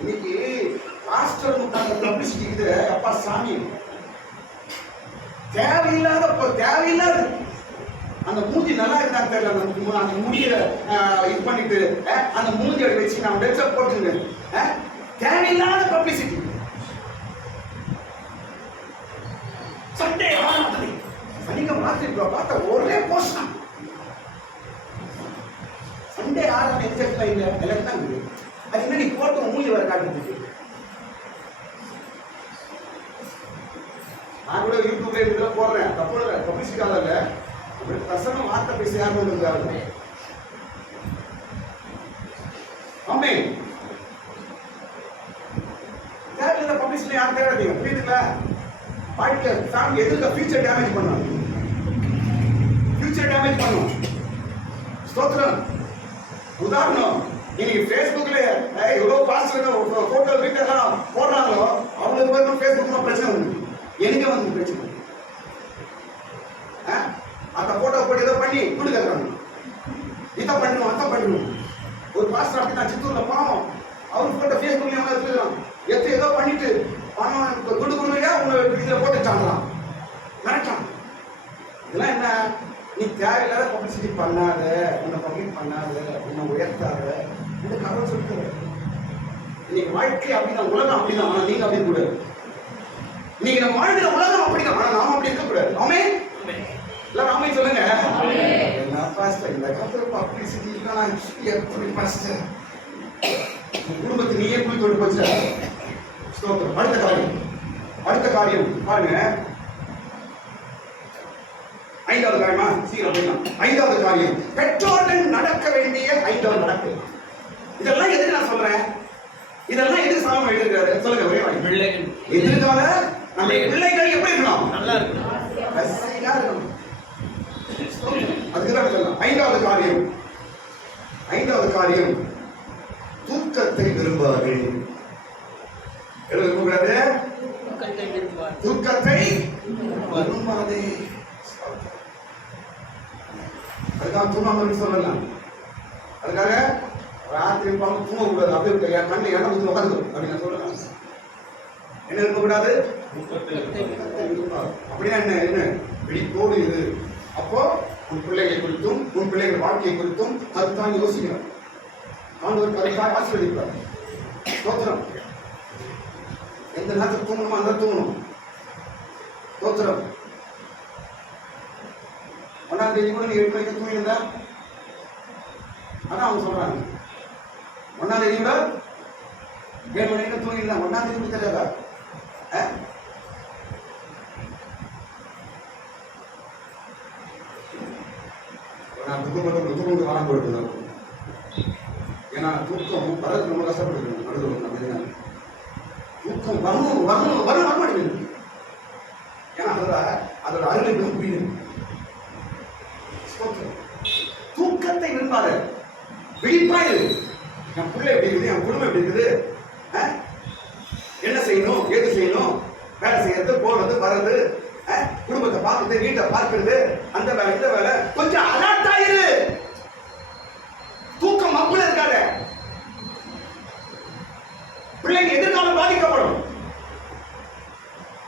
இன்னைக்கு பாஸ்டர் பப்ளிசிட்டி இது அப்பா சாமி தேவையில்லாத அந்த மூஞ்சி நல்லா இருந்தாங்க தெரியல. அந்த முடிய இது பண்ணிட்டு அந்த மூஞ்சி வச்சு நான் வெப்சைட் போட்டுங்க. தேவையில்லாத பப்ளிசிட்டி. சண்டே ஆராதனை சனிக்கிழமை ராத்திரி பார்த்த ஒரே போஸ்ட். சண்டே ஆராதனை எக்ஸாக்ட்ல இல்ல எல்லாம் தான் இருக்கு. அது என்ன நீ போட்டு மூஞ்சி வர காட்டுறது. நான் கூட யூடியூப்ல இதுல போடுறேன். தப்பு பப்ளிசிட்டிக்காக இல்ல, பிரசன்ன வார்த்தை பேசி யாரும் அம்மே தேவையில்ல பப்ளிசிட்டி யாரும் தேடாதீங்க. புரியுதுங்களா? வாழ்க்கை ஃபேமிலி எதுக்கு ஃபியூச்சர் டேமேஜ் பண்ணும், ஃபியூச்சர் டேமேஜ் பண்ணும். ஸ்தோத்திரம். உதாரணம், இன்னைக்கு ஃபேஸ்புக்ல எவ்வளவு பாஸ்டர் போட்டோ வீட்டெல்லாம் போடுறாங்களோ அவங்களுக்கு போய் ஃபேஸ்புக்ல பிரச்சனை வந்து எனக்கு வந்து பிரச்சனை. அந்த போட்டோ போட்டு ஏதோ பண்ணி துணி கேட்கறாங்க, இதை பண்ணணும் அதை பண்ணணும். ஒரு பாஸ்டர் அப்படி நான் சித்தூர்ல பாவம் அவர் போட்டோ ஃபேஸ்புக்ல எடுத்துக்கலாம் எடுத்து ஏதோ பண்ணிட்டு பணம் துண்டு கொடுமையா உங்க இதுல போட்டுச்சாங்களாம் நினைச்சான். இதெல்லாம் என்ன, நீ தேவையில்லாத பப்ளிசிட்டி பண்ணாத, உன்னை பப்ளிக் பண்ணாத, உன்னை உயர்த்தாத இந்த கதை சொல்லுற. இன்னைக்கு வாழ்க்கை அப்படிதான், உலகம் அப்படிதான், ஆனா நீங்க அப்படி கூட. இன்னைக்கு நம்ம வாழ்கிற உலகம் அப்படிதான், ஆனா நாம அப்படி இருக்கக்கூடாது. ஆமே இல்ல, நாமே சொல்லுங்க. என்ன பாஸ்டர் இந்த கதை பப்ளிசிட்டி இல்லைன்னா எப்படி பாஸ்டர் குடும்பத்தை நீயே போய் கொண்டு போச்ச. அடுத்த காரியம் பாருங்க. 5வது காரியமா சீக்கிரம் போயிடலாம். 5வது காரியம், பெற்றோர்கள் நடக்க வேண்டிய 5வது நடக்கு. இதெல்லாம் எதுக்கு நான் சொல்றேன், இதெல்லாம் எதுக்கு சாமி எழுதுறாரு சொல்லுங்க. ஒரே வாய் பிள்ளைகள் எதிர்கால நம்ம பிள்ளைகள் எப்படி இருக்கணும், நல்லா இருக்கணும், ரசிகா இருக்கணும். அதுக்குதான் சொல்லலாம். 5வது காரியம் தூக்கத்தை விரும்பாது. எழுதக்கூடாது, தூக்கத்தை விரும்பாதே. அதுக்காக தூங்காம சொல்லலாம். அதுக்காக ராத்திரி பார்த்து தூங்கக்கூடாது. அப்படியே என் கண்ணை எண்ணெய் ஊற்றி உட்காந்து அப்படின்னு சொல்லலாம். என்ன இருக்கக்கூடாது, அப்படின்னா என்ன விழிப்போடு இது. அப்போ உன் பிள்ளைகளை குறித்தும் உன் பிள்ளைகள் வாழ்க்கையை குறித்தும் அதுதான் யோசிக்கணும். ஆண்டவர் கருத்தாக ஆசீர்வதிப்பார். ஸ்தோத்திரம். எந்த நேரத்தில் தூங்கணுமோ அந்த தூங்கணும். ஸ்தோத்திரம். 1ஆம் தேதி கூட நீ 8 மணிக்கு தூங்கிருந்தா, அதான் அவங்க சொல்றாங்க 1ஆம் தேதி கூட 7 மணிக்கு தூங்கிருந்தா 1ஆம் தேதி கூட தெரியாதா? நான் தூக்கம் வராம போயிட்டு, ஏன்னா தூக்கம் வரதுக்கு ரொம்ப கஷ்டப்பட்டு நடுவில் தூக்கம் வரமாட்டேங்குது. ஏன்னா அதோட அருள் புரியுது. தூக்கத்தை விரும்பாத, விழிப்பாய். என் பிள்ளை எப்படி இருக்குது, என் குடும்பம் எப்படி இருக்குது, என்ன செய்யணும், ஏது செய்யணும், வேலை செய்யறது, போறது, வர்றது, குடும்பத்தை பார்க்கறது, வீட்டை பார்க்கறது, அந்த வேலை இந்த வேலை, கொஞ்சம் அலர்ட் ஆயிரு. தூக்கம் மப்புல இருக்காத. பிள்ளைங்க எதிர்காலம் பாதிக்கப்படும்,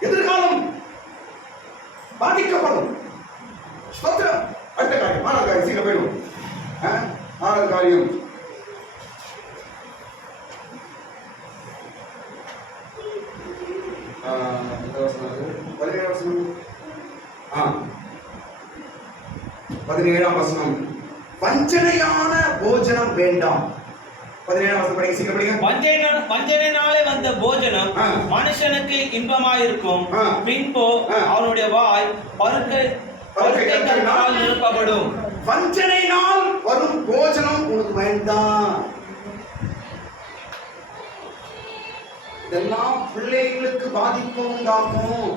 எதிர்காலம் பாதிக்கப்படும். அடுத்த காரியம் 6வது காரியம் சீக்கிரம் போயிடும். 6வது காரியம் பதினேழாம் வசனம். வஞ்சனையான போஜனம் வேண்டாம். 17ஆம் வசனம் படிங்க, சீக்கிரம் படிங்க. வஞ்சனையினாலே வந்த போஜனம் மனுஷனுக்கு இன்பமாயிருக்கும், பின்போ அவனுடைய வாய் பருக்கைகளினால் நிரப்பப்படும். வஞ்சனையினால் வரும் போஜனம் உனக்கு வேண்டாம். இதெல்லாம் பிள்ளைகளுக்கு பாதிப்பு உண்டாக்கும்,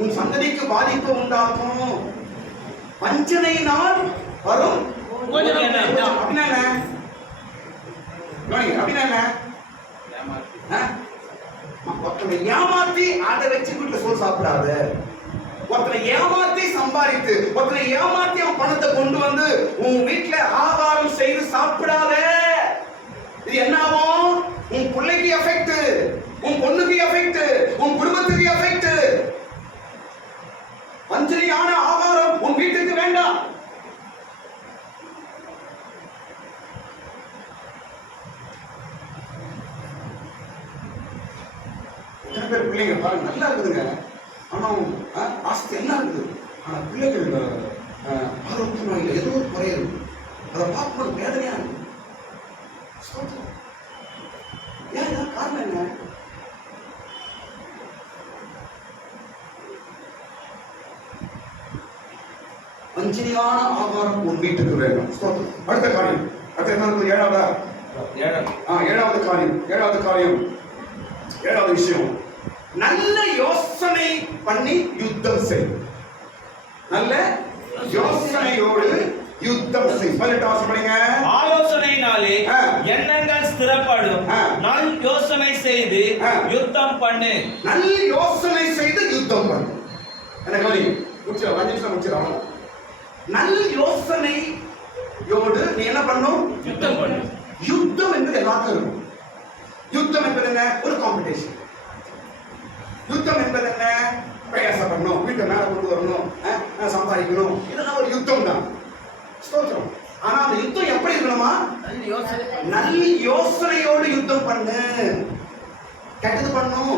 உன் சந்ததிக்கு பாதிப்பு உண்டாக்கும். வஞ்சனையினால் வரும் அப்படின்னா ஒருத்தனை ஏமாத்தி அதை வச்சு வீட்டுல சோறு சாப்பிடாத. ஒருத்தனை ஏமாத்தி சம்பாதித்து, ஒருத்தனை ஏமாத்தி அவன் பணத்தை கொண்டு வந்து உன் வீட்டுல ஆகாரம் செய்து சாப்பிடாத. இது என்ன ஆகும், பொண்ணுக்கு எஃபெக்ட், உன் குடும்பத்துக்கு எஃபெக்ட். வஞ்சனையான ஆகாரம் உன் வீட்டுக்கு வேண்டாம். எத்தனை பேர் பிள்ளைங்க பாருங்க நல்லா இருக்குதுங்க, ஆனா ஆஸ்தி எல்லாம் இருக்குது, ஆனா பிள்ளைகள் ஆரோக்கியமா இல்லை, ஏதோ ஒரு குறை இருக்கு. அதை பார்க்கும்போது வேதனையா இருக்கு. ஏன் காரணம் என்ன? வஞ்சனையான ஆகாரம் உன் வீட்டுக்கு வேண்டும். அடுத்த காரியம், அடுத்த என்ன இருக்குது? ஏழாவது விஷயம், நல்ல யோசனை பண்ணி யுத்தம் செய். நல்ல யோசனையோடு யுத்தம் செய். 18 வாசிங்க. ஆலோசனையினாலே எண்ணங்கள் ஸ்திரப்படும். நல் யோசனை செய்து யுத்தம் பண்ணு. நல்ல யோசனை செய்து யுத்தம் பண்ணு. என்ன கவனிங்க, முடிச்சிடலாம், 5 நிமிஷம் முடிச்சிடலாம். நல்ல யோசனையோடு நீ என்ன பண்ணும்? யுத்தம் பண்ணு. யுத்தம் என்பது எல்லாருக்கும் இருக்கும். யுத்தம் என்பது என்ன? ஒரு காம்படிஷன். யுத்தம் என்பது என்ன? பிரயாசம் பண்ணணும், வீட்டை மேல கொண்டு வரணும், சம்பாதிக்கணும், இதெல்லாம் ஒரு யுத்தம் தான். ஸ்தோத்திரம். ஆனா அந்த யுத்தம் எப்படி இருக்கணுமா? நல்ல யோசனையோடு யுத்தம் பண்ணு. கெட்டது பண்ணணும்,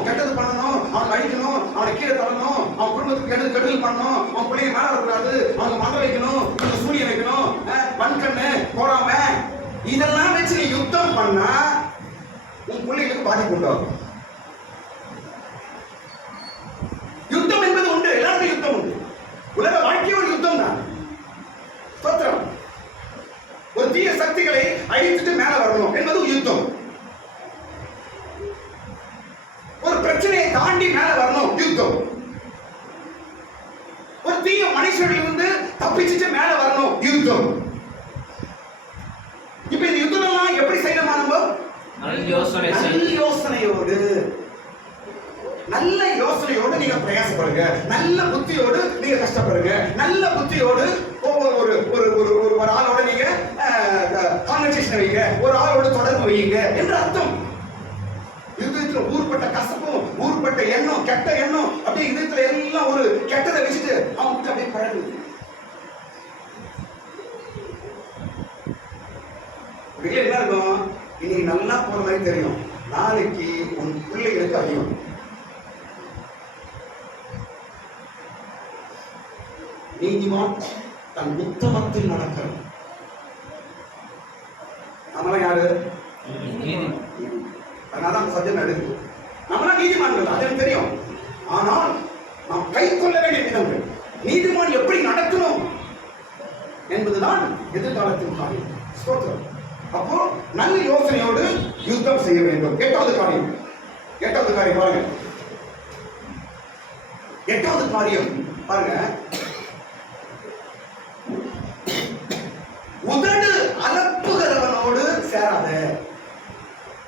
அவன் அழிக்கணும், அவனை கீழே தரணும், அவன் குடும்பத்துக்கு கெடுதல் பண்ணணும், அவன் பிள்ளைங்க மேல வரக்கூடாது, அவங்க மந்த வைக்கணும், சூரிய வைக்கணும், பண்கண்ணு போடாம, இதெல்லாம் வச்சு நீ யுத்தம் பண்ணா உன் பிள்ளைகளுக்கு பாதிப்பு உண்டாகும். யுத்தம் என்பது உண்டு, எல்லாருக்கும் யுத்தம் உண்டு. உலக வாழ்க்கை ஒரு யுத்தம் தான். ஸ்தோத்திரம். ஒரு தீய சக்திகளை அழித்துட்டு மேல வரணும் என்பது யுத்தம். ஒரு பிரச்சனையை தாண்டி மேல வரணும், யுத்தம். ஒரு தீய மனுஷர்களிலிருந்து தப்பிச்சுட்டு மேல வரணும், யுத்தம். இப்ப இந்த யுத்தம் எல்லாம் எப்படி செய்யணுமா? நம்ம நல்ல யோசனையோடு நீங்க பிரயாசப்படுங்க, நல்ல புத்தியோடு நீங்க கஷ்டப்படுங்க, நல்ல புத்தியோடு ஒரு ஒரு ஒரு ஒரு ஆளோட நீங்க கான்வர்சேஷன் வைங்க, ஒரு ஆளோட தொடர்பு வையுங்க என்று அர்த்தம். இதயத்துல ஊர்பட்ட கசப்பும், ஊர்பட்ட எண்ணம், கெட்ட எண்ணம், அப்படியே இதயத்துல எல்லாம் ஒரு கெட்டதை வச்சுட்டு அவங்க அப்படியே பழகுது. என்ன இருக்கும்? இன்னைக்கு நல்லா போற மாதிரி தெரியும், நாளைக்கு உன் பிள்ளைகளுக்கு அதிகம். நீதிமான் தன் உத்தமத்தில் நடக்கிறது. நம்மளாம் யாரு? அதனால அந்த சத்தியம் நடக்குது. நம்மளாம் நீதிமான்கள், அது எனக்கு தெரியும். ஆனால் நாம் கை கொள்ள வேண்டிய விதங்கள், நீதிமான் எப்படி நடக்கணும் என்பதுதான் எதிர்காலத்தின் காரியம். ஸ்தோத்திரம். அப்போ நல்ல யோசனையோடு யுத்தம் செய்ய வேண்டும். எட்டாவது காரியம் பாருங்க. எட்டாவது காரியம் பாருங்க, உதடு அலப்புகிறவனோடு சேராத.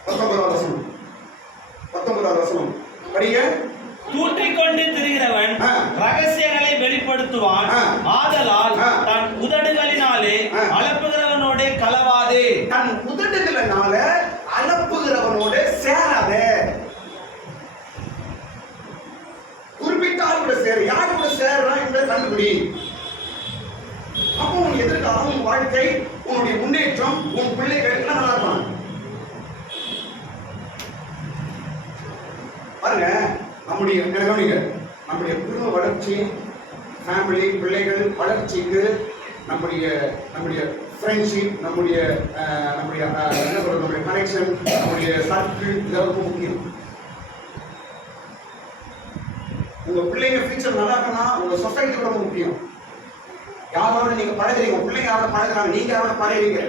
19வது வசனம் படிங்க. தூற்றிக்கொண்டு திரிகிறவன் ரகசியங்களை வெளிப்படுத்துவான். ஆதலால் தன் உதடுகளினாலே அலப்புகிறவனோட கலவாதே. தன் உதடுகளினால அலப்புகிறவனோட சேராத. குறிப்பிட்ட ஆள் கூட சேரு. யார் கூட சேரலாம் என்பதை கண்டுபிடி. அப்போ உன் எதிர்காலம், உன் வாழ்க்கை, உன்னுடைய முன்னேற்றம், உன் பிள்ளைகள் எல்லாம் நல்லா இருப்பாங்க. பாருங்க, நம்முடைய குடும்ப வளர்ச்சி, ஃபேமிலி, பிள்ளைகள் வளர்ச்சிக்கு நம்முடைய ஃப்ரெண்ட்ஷிப், நம்முடைய கனெக்ஷன், நம்முடைய சர்க்கிள், இதெல்லாம் ரொம்ப முக்கியம். உங்க பிள்ளைங்க ஃபியூச்சர் நல்லா இருக்கணும்னா உங்க சொசைட்டி ரொம்ப முக்கியம். யாரோட நீங்க பழகுறீங்க, பிள்ளைங்க யாரோட பழகுறாங்க, நீங்க யாரோட பழகுறீங்க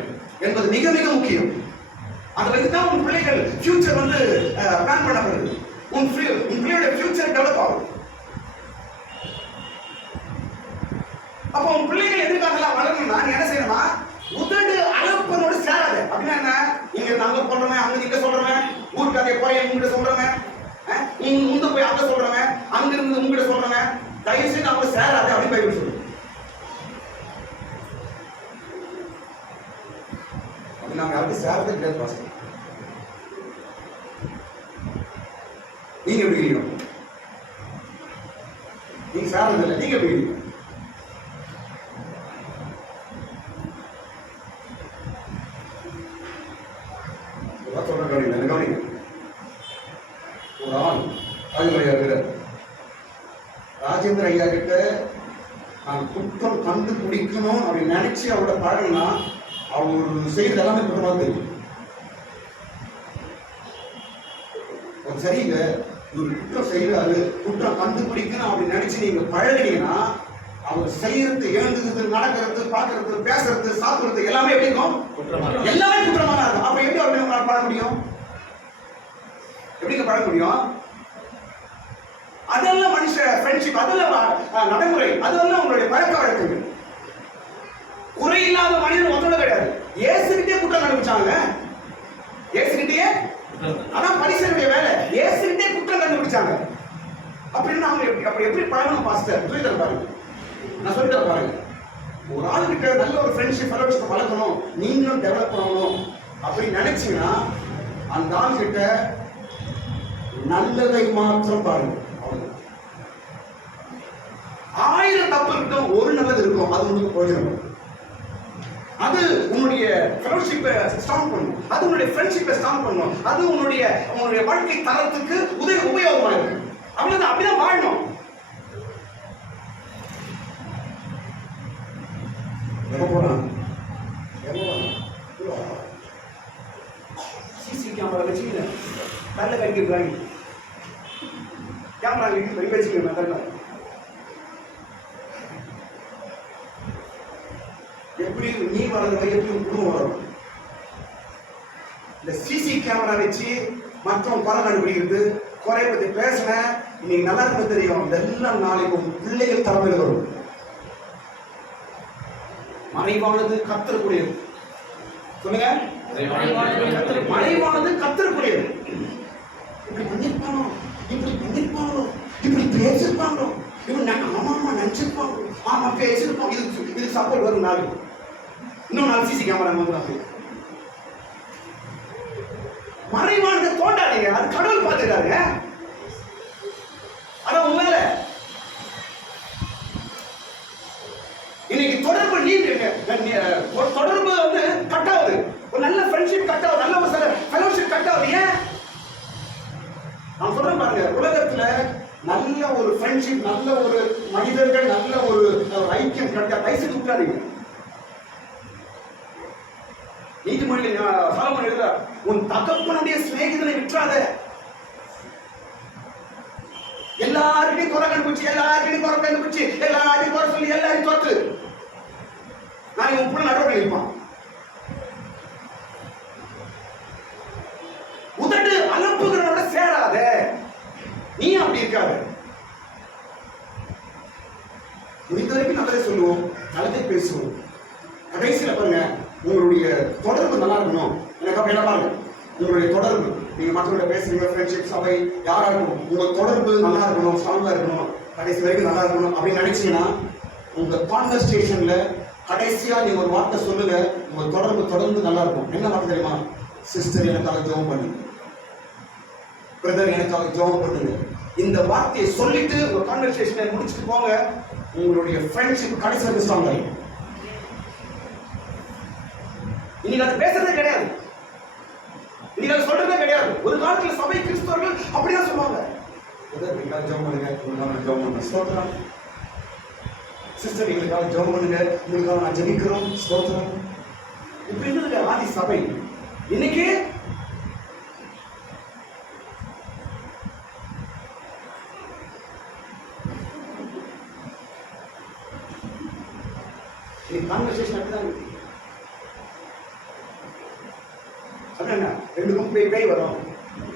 என்பது மிக மிக முக்கியம். அதை வைத்துதான் உன் பிள்ளைகள் ஃபியூச்சர் பிளான் பண்ணப்படுது. உன் பிள்ளையோட ஃபியூச்சர் டெவலப் ஆகும். அப்போ உன் பிள்ளைகள் எதிர்காலம் வளரணும்னா நீ என்ன செய்யணுமா? உதடு அலப்பனோடு சேராது. அப்படின்னா என்ன? இங்க அங்க சொல்றவன், அங்க நீங்க சொல்றவன், ஊருக்காரிய போய் உங்ககிட்ட சொல்றவன், முந்து போய் அங்க சொல்றவன், அங்க இருந்து உங்ககிட்ட சொல்றவன், தயவு செய்து அவங்க சேராது அப்படின்னு பைபிள் சொல்லு. அப்படி நாங்க யாருக்கு சேரதே கிடையாது. நீங்க எப்படி இருக்கீங்க? நீங்க சார்ந்தது இல்லை, நீங்க எப்படி இருக்கீங்க? சொல்ற கவனிங்க, என்ன கவனிங்க. ஒரு ஆண் ராஜேந்திர ஐயா கிட்ட, ராஜேந்திர ஐயா கிட்ட நான் குற்றம் கண்டுபிடிக்கணும் அப்படின்னு நினைச்சு அவரோட பழகினா அவர் செய்யறது எல்லாமே குற்றமாக தெரியும். சரிங்க, ஒரு குற்றம் செய்யறாரு, குற்றம் கண்டுபிடிக்கணும் அப்படின்னு நினைச்சு நீங்க பழகினீங்கன்னா அவர் செய்யறது, எழுந்துக்கிறது, நடக்கிறது, பார்க்கறது, பேசுறது, சாப்பிடுறது எல்லாமே எப்படி இருக்கும்? எல்லாமே குற்றமாக இருக்கும். அப்ப எப்படி அவருக்கு பழக முடியும்? எப்படிங்க பழக முடியும்? அதெல்லாம் மனுஷ ஃப்ரெண்ட்ஷிப், அதெல்லாம் நடைமுறை, அதெல்லாம் உங்களுடைய பழக்க வழக்கங்கள். குறையில்லாத மனிதன் ஒத்தோட கிடையாது. இயேசுகிட்டே குற்றம் கண்டுபிடிச்சாங்க. இயேசுகிட்டே, ஆனா பரிசேயருடைய வேலை இயேசுகிட்டே குற்றம் கண்டுபிடிச்சாங்க. அப்படின்னா அவங்க அப்படி எப்படி பழகணும் பாஸ்டர்? சொல்லி தர பாருங்க, நான் சொல்லி தர பாருங்க. ஒரு ஆள் கிட்ட நல்ல ஒரு ஃப்ரெண்ட்ஷிப் ஃபெலோஷிப் வளர்க்கணும், நீங்களும் டெவலப் பண்ணணும் அப்படின்னு நினைச்சீங்கன்னா அந்த ஆள் கிட்ட நல்லதை மாத்திரம் பாருங்க. 1000 தப்பு இருக்கும், ஒரு நல்லது இருக்கும், அது உங்களுக்கு பிரயோஜனம். அது உன்னுடைய ஃபெலோஷிப்பை ஸ்ட்ராங் பண்ணும், அது உன்னுடைய ஃப்ரெண்ட்ஷிப்பை ஸ்ட்ராங் பண்ணும், அது உன்னுடைய வாழ்க்கை தரத்துக்கு உபயோகமா இருக்கும். அவ்வளவுதான், அப்படிதான் வாழணும். எங்க போறான்? சிசி கேமரா வச்சுக்கல, நல்ல கட்டிக்கிறாங்க. கேமரா வச்சுக்கிறேன் தரல. எப்படி நீ வளர்ந்து எப்படி குடும்பம் வளரும்? இந்த சிசி கேமரா வச்சு மற்றவங்க படம் கண்டுபிடிக்கிறது, குறைய பத்தி பேசின இன்னைக்கு நல்லா இருக்க தெரியும். இதெல்லாம் நாளைக்கு பிள்ளைகள் தலைமையில் வரும். மறைவானது கத்தரக்கூடியது. சொல்லுங்க, மறைவானது கத்தரக்கூடியது. இப்படி பண்ணிருப்பானோ, இப்படி பண்ணிருப்பானோ, இப்படி பேசிருப்பாங்களோ, இவன் ஆமா நினைச்சிருப்பாங்க, ஆமா பேசிருப்பாங்க, இதுக்கு சப்போர்ட் வரும். நாள் இன்னும் 4 சிசி கேமரா வந்து மறைவானதை தோண்டாதீங்க, அது கடவுள் பார்த்துக்காருங்க. அதான் உங்க வேலை. இன்னைக்கு தொடர்பு தொடர்பு வந்து கட்டாவது, ஒரு நல்ல ஃப்ரெண்ட்ஷிப் கட்டாவது, நல்ல ஒரு ஃபெலோஷிப் கட்டாவது. ஏன் நான் சொல்றேன் பாருங்க, உலகத்துல நல்ல ஒரு ஃப்ரெண்ட்ஷிப், நல்ல ஒரு மனிதர்கள், நல்ல ஒரு ஐக்கியம் கிடைக்க பைசா விட்டுறாதீங்க. நீதிமொழியில் சாலமோன் எழுதுறார், உன் தகப்பனுடைய சிநேகிதனை விட்டுறாத. எல்லாருக்கையும் குறை கண்டுபிடிச்சு, எல்லாருக்கையும் குறை கண்டுபிடிச்சு, எல்லாரையும் குறை சொல்லி எல்லாரையும் தோத்து நான் உன் புள்ள நடவடிக்கை இருப்பான். உதடு அலப்புகிறவனோட சேராத, நீ அப்படி இருக்காத. முடிந்த வரைக்கும் நல்லதை சொல்லுவோம், நல்லதை பேசுவோம். கடைசியில் பாருங்க, உங்களுடைய தொடர்பு நல்லா இருக்கணும். எனக்கு அப்படி என்ன பாருங்க, உங்களுடைய தொடர்பு, நீங்க மற்றவங்க பேசுறீங்க, ஃப்ரெண்ட்ஷிப், சபை, யாரா இருக்கணும், உங்க தொடர்பு நல்லா இருக்கணும், ஸ்ட்ராங்கா இருக்கணும், கடைசி வரைக்கும் நல்லா இருக்கணும் அப்படின்னு நினைச்சீங்கன்னா உங்க கான்வர்சேஷன்ல கடைசியா நீங்க ஒரு வார்த்தை சொல்லுங்க, உங்க தொடர்பு தொடர்ந்து நல்லா இருக்கும். என்ன வார்த்தை தெரியுமா? சிஸ்டர் எனக்காக ஜெபம் பண்ணுங்க, பிரதர் எனக்காக ஜெபம் பண்ணுங்க. இந்த வார்த்தையை சொல்லிட்டு ஒரு கான்வர்சேஷனை முடிச்சுட்டு போங்க, உங்களுடைய ஃப்ரெண்ட்ஷிப் கடைசி வரைக்கும் ஸ்ட்ராங் ஆகும். இன்னைக்கு அது பேசுறதே கிடையாது, இன்னைக்கு அது சொல்றதே கிடையாது. ஒரு காலத்துல சபை கிறிஸ்தவர்கள் அப்படிதான் சொல்லுவாங்க, பிரதர் ஜெபம் பண்ணுங்க, உங்களுக்காக ஜெபம் பண்ணுங்க, ஸ்தோத்திரம். சிஸ்டர் எங்களுக்காக ஜெபம் பண்ணுங்க, உங்களுக்காக நான் ஜெபிக்கிறோம், ஸ்தோத்திரம். இப்ப இருந்தது ஆதி சபை. இன்னைக்கு கான்வர்சேஷன் அப்படிதான் இருக்கு. அப்படின்னா 2 கும்பே பேய் வரும்,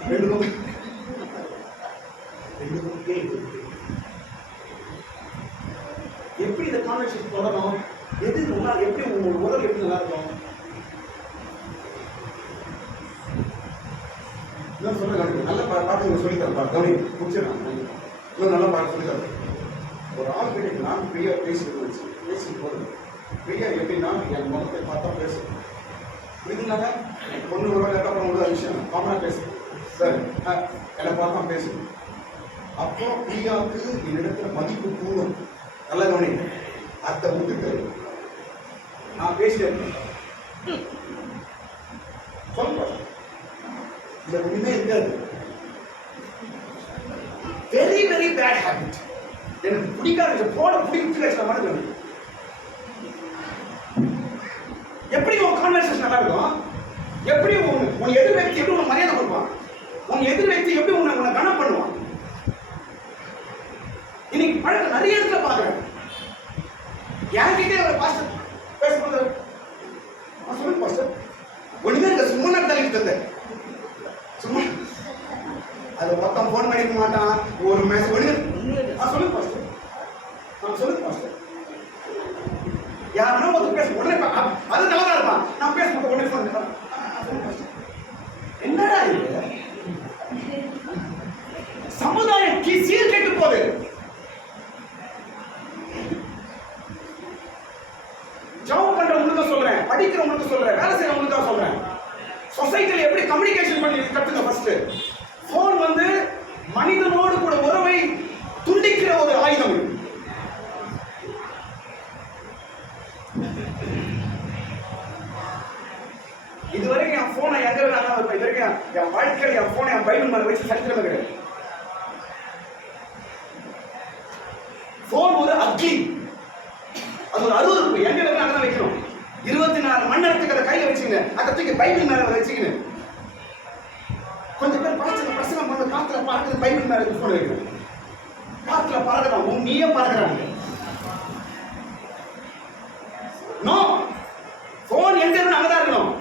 2 கும்பே பேய். எப்படி இந்த கான்வர்சேஷன் தொடரும்? எது நல்லா, எப்படி உங்க உடல் எப்படி நல்லா இருக்கும்? இன்னும் சொல்ல நல்ல பாட்டு சொல்லி தரேன், கவனி முடிச்சிடலாம். இன்னும் நல்ல பாட்டு சொல்லி தரேன். ஒரு ஆள் கிட்ட நான் ஃப்ரீயா பேசிட்டு போகுது, பேசிட்டு போகுது. ஃப்ரீயா எப்படின்னா என் முகத்தை பார்த்தா பேசுறேன், புரியுதுனாங்க? பொண்ணு ஒரு அப்புறம் ஒரு விஷயம் காமனா பேசு சார், என்னை பார்த்தா பேசு. அப்போ பிரியாவுக்கு என்னிடத்துல மதிப்பு கூடும். நல்ல கவனி, அத்தை விட்டுட்டு நான் பேசிட்டேன். சொல்லுங்க, இதுல ஒண்ணுமே இருக்காது. Very very bad habit. எனக்கு பிடிக்காத போட பிடிக்கிட்டு வச்சுக்க மாதிரி. எப்படி உன் கான்வர்சேஷன் நல்லா இருக்கும்? எப்படி உன் எதிர் व्यक्ति எப்படி உனக்கு மரியாதை கொடுப்பான்? உன் எதிர் व्यक्ति எப்படி உன்னை கனம் பண்ணுவான்? இன்னைக்கு பழக்க நிறைய இடத்துல பாக்குறேன். என்கிட்டே ஒரு பாஸ்டர் பேசும்போது சொல்லுங்க பாஸ்டர், ஒண்ணுமே இல்லை, சும்மா நான் தலைக்கு தந்தேன். சும்மா அது மொத்தம் போன் பண்ணிக்க மாட்டான். ஒரு மேட்ச் ஒண்ணு சொல்லுங்க பாஸ்டர், சொல்லுங்க பாஸ்டர். யாருன்னா வந்து பேச உடனே அது நல்லா இருப்பான். நான் பேசும்போது உடனே போன் என்னடா இது? சமுதாயம் சீர் கெட்டு போகுது. ஜாப் பண்றவங்களுக்கு சொல்றேன், படிக்கிறவங்களுக்கு சொல்றேன், வேலை செய்யறவங்களுக்கு சொல்றேன். சொசைட்டில எப்படி கம்யூனிகேஷன் பண்ணி கத்துக்க. ஃபர்ஸ்ட் போன் வந்து மனிதனோடு கூட உறவை துண்டிக்கிற ஒரு ஆயுதம். இதுவரைக்கும் என் போனை எங்க வைப்பேன்? இதுவரைக்கும் என் வாழ்க்கையில் என் போனை என் பைபிள் மேல வச்சு சரித்திரம் கிடையாது. போன் ஒரு அக்கி, அது ஒரு அருவருப்பு. எங்க வேணும் அங்கதான் வைக்கணும். 24 மணி நேரத்துக்கு அதை கையில வச்சுங்க. அதை தூக்கி பைபிள் மேல வச்சுக்கணும். கொஞ்சம் பேர் பழச்சத பிரசங்கம் பண்ண காத்துல பார்க்குறது பைபிள் மேல போன் வைக்கணும். காத்துல பறக்கிறான், நீயே பறக்கிறாங்க. நோ, போன் எங்க இருந்து அங்கதான் இருக்கணும்.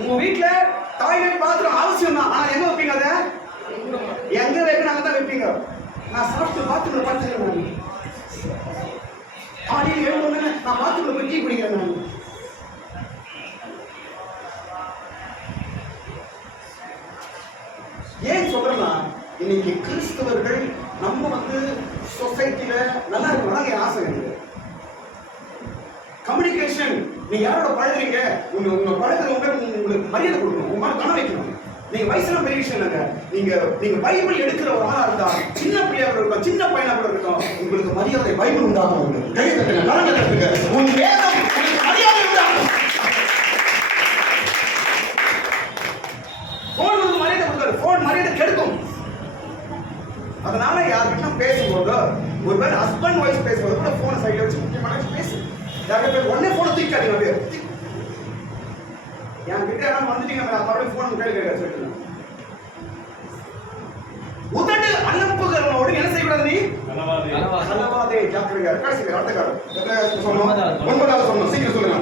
உங்க வீட்டுல டாய்லெட் பாத்ரூம் அவசியம் தான். ஆனா எங்க வைப்பீங்க? அதை எங்க வைக்கணும் அங்கதான் வைப்பீங்க. நான் சாப்பிட்டு பாத்ரூம்ல படுத்துக்கிறேன். காலையில் எழுந்தோன்னு நான் பாத்ரூம்ல போய் டீ குடிக்கிறேன். நான் ஏன் சொல்றேன்னா, இன்னைக்கு கிறிஸ்தவர்கள் நம்ம வந்து சொசைட்டில நல்லா இருக்கணும். என் ஆசை இருக்கு. கம்யூனிகேஷன், நீ யாரோட பழகுறீங்க, உங்க பழகுறவங்க உங்களுக்கு மரியாதை கொடுக்கணும், உங்க மேல கவனம் வைக்கணும். நீங்க வயசுல பெரிய விஷயம் இல்லைங்க. நீங்க பைபிள் எடுக்கிற ஒரு ஆளா இருந்தா, சின்ன பிள்ளையா கூட இருக்கும், சின்ன பையனா கூட இருக்கும், உங்களுக்கு மரியாதை பைபிள் உண்டாகும். கை தட்டுங்க, கரங்க தட்டுங்க. உன் வேதம் உங்களுக்கு மரியாதை உண்டாகும். போன் உங்களுக்கு மரியாதை கொடுக்காது, போன் மரியாதை கெடுக்கும். அதனால யார்கிட்ட பேசும்போது, ஒருவேளை ஹஸ்பண்ட் ஒய்ஃப் பேசும்போது கூட போனை சைட்ல வச்சு முக்கியமான பேசு. யார்கிட்ட உடனே போனை தூக்காதீங்க. என் கிட்ட யாரும் வந்துட்டீங்க, மறுபடியும் போன் கையில் சொல்லிட்டு உதட்டு அனுப்புகிறவனோடு என்ன செய்யக்கூடாது? நீ நலவாதே ஜாக்கிரதையா. கடைசி அடுத்தக்காரர் 9வது சொன்னோம், சீக்கிரம் சொல்லுங்க.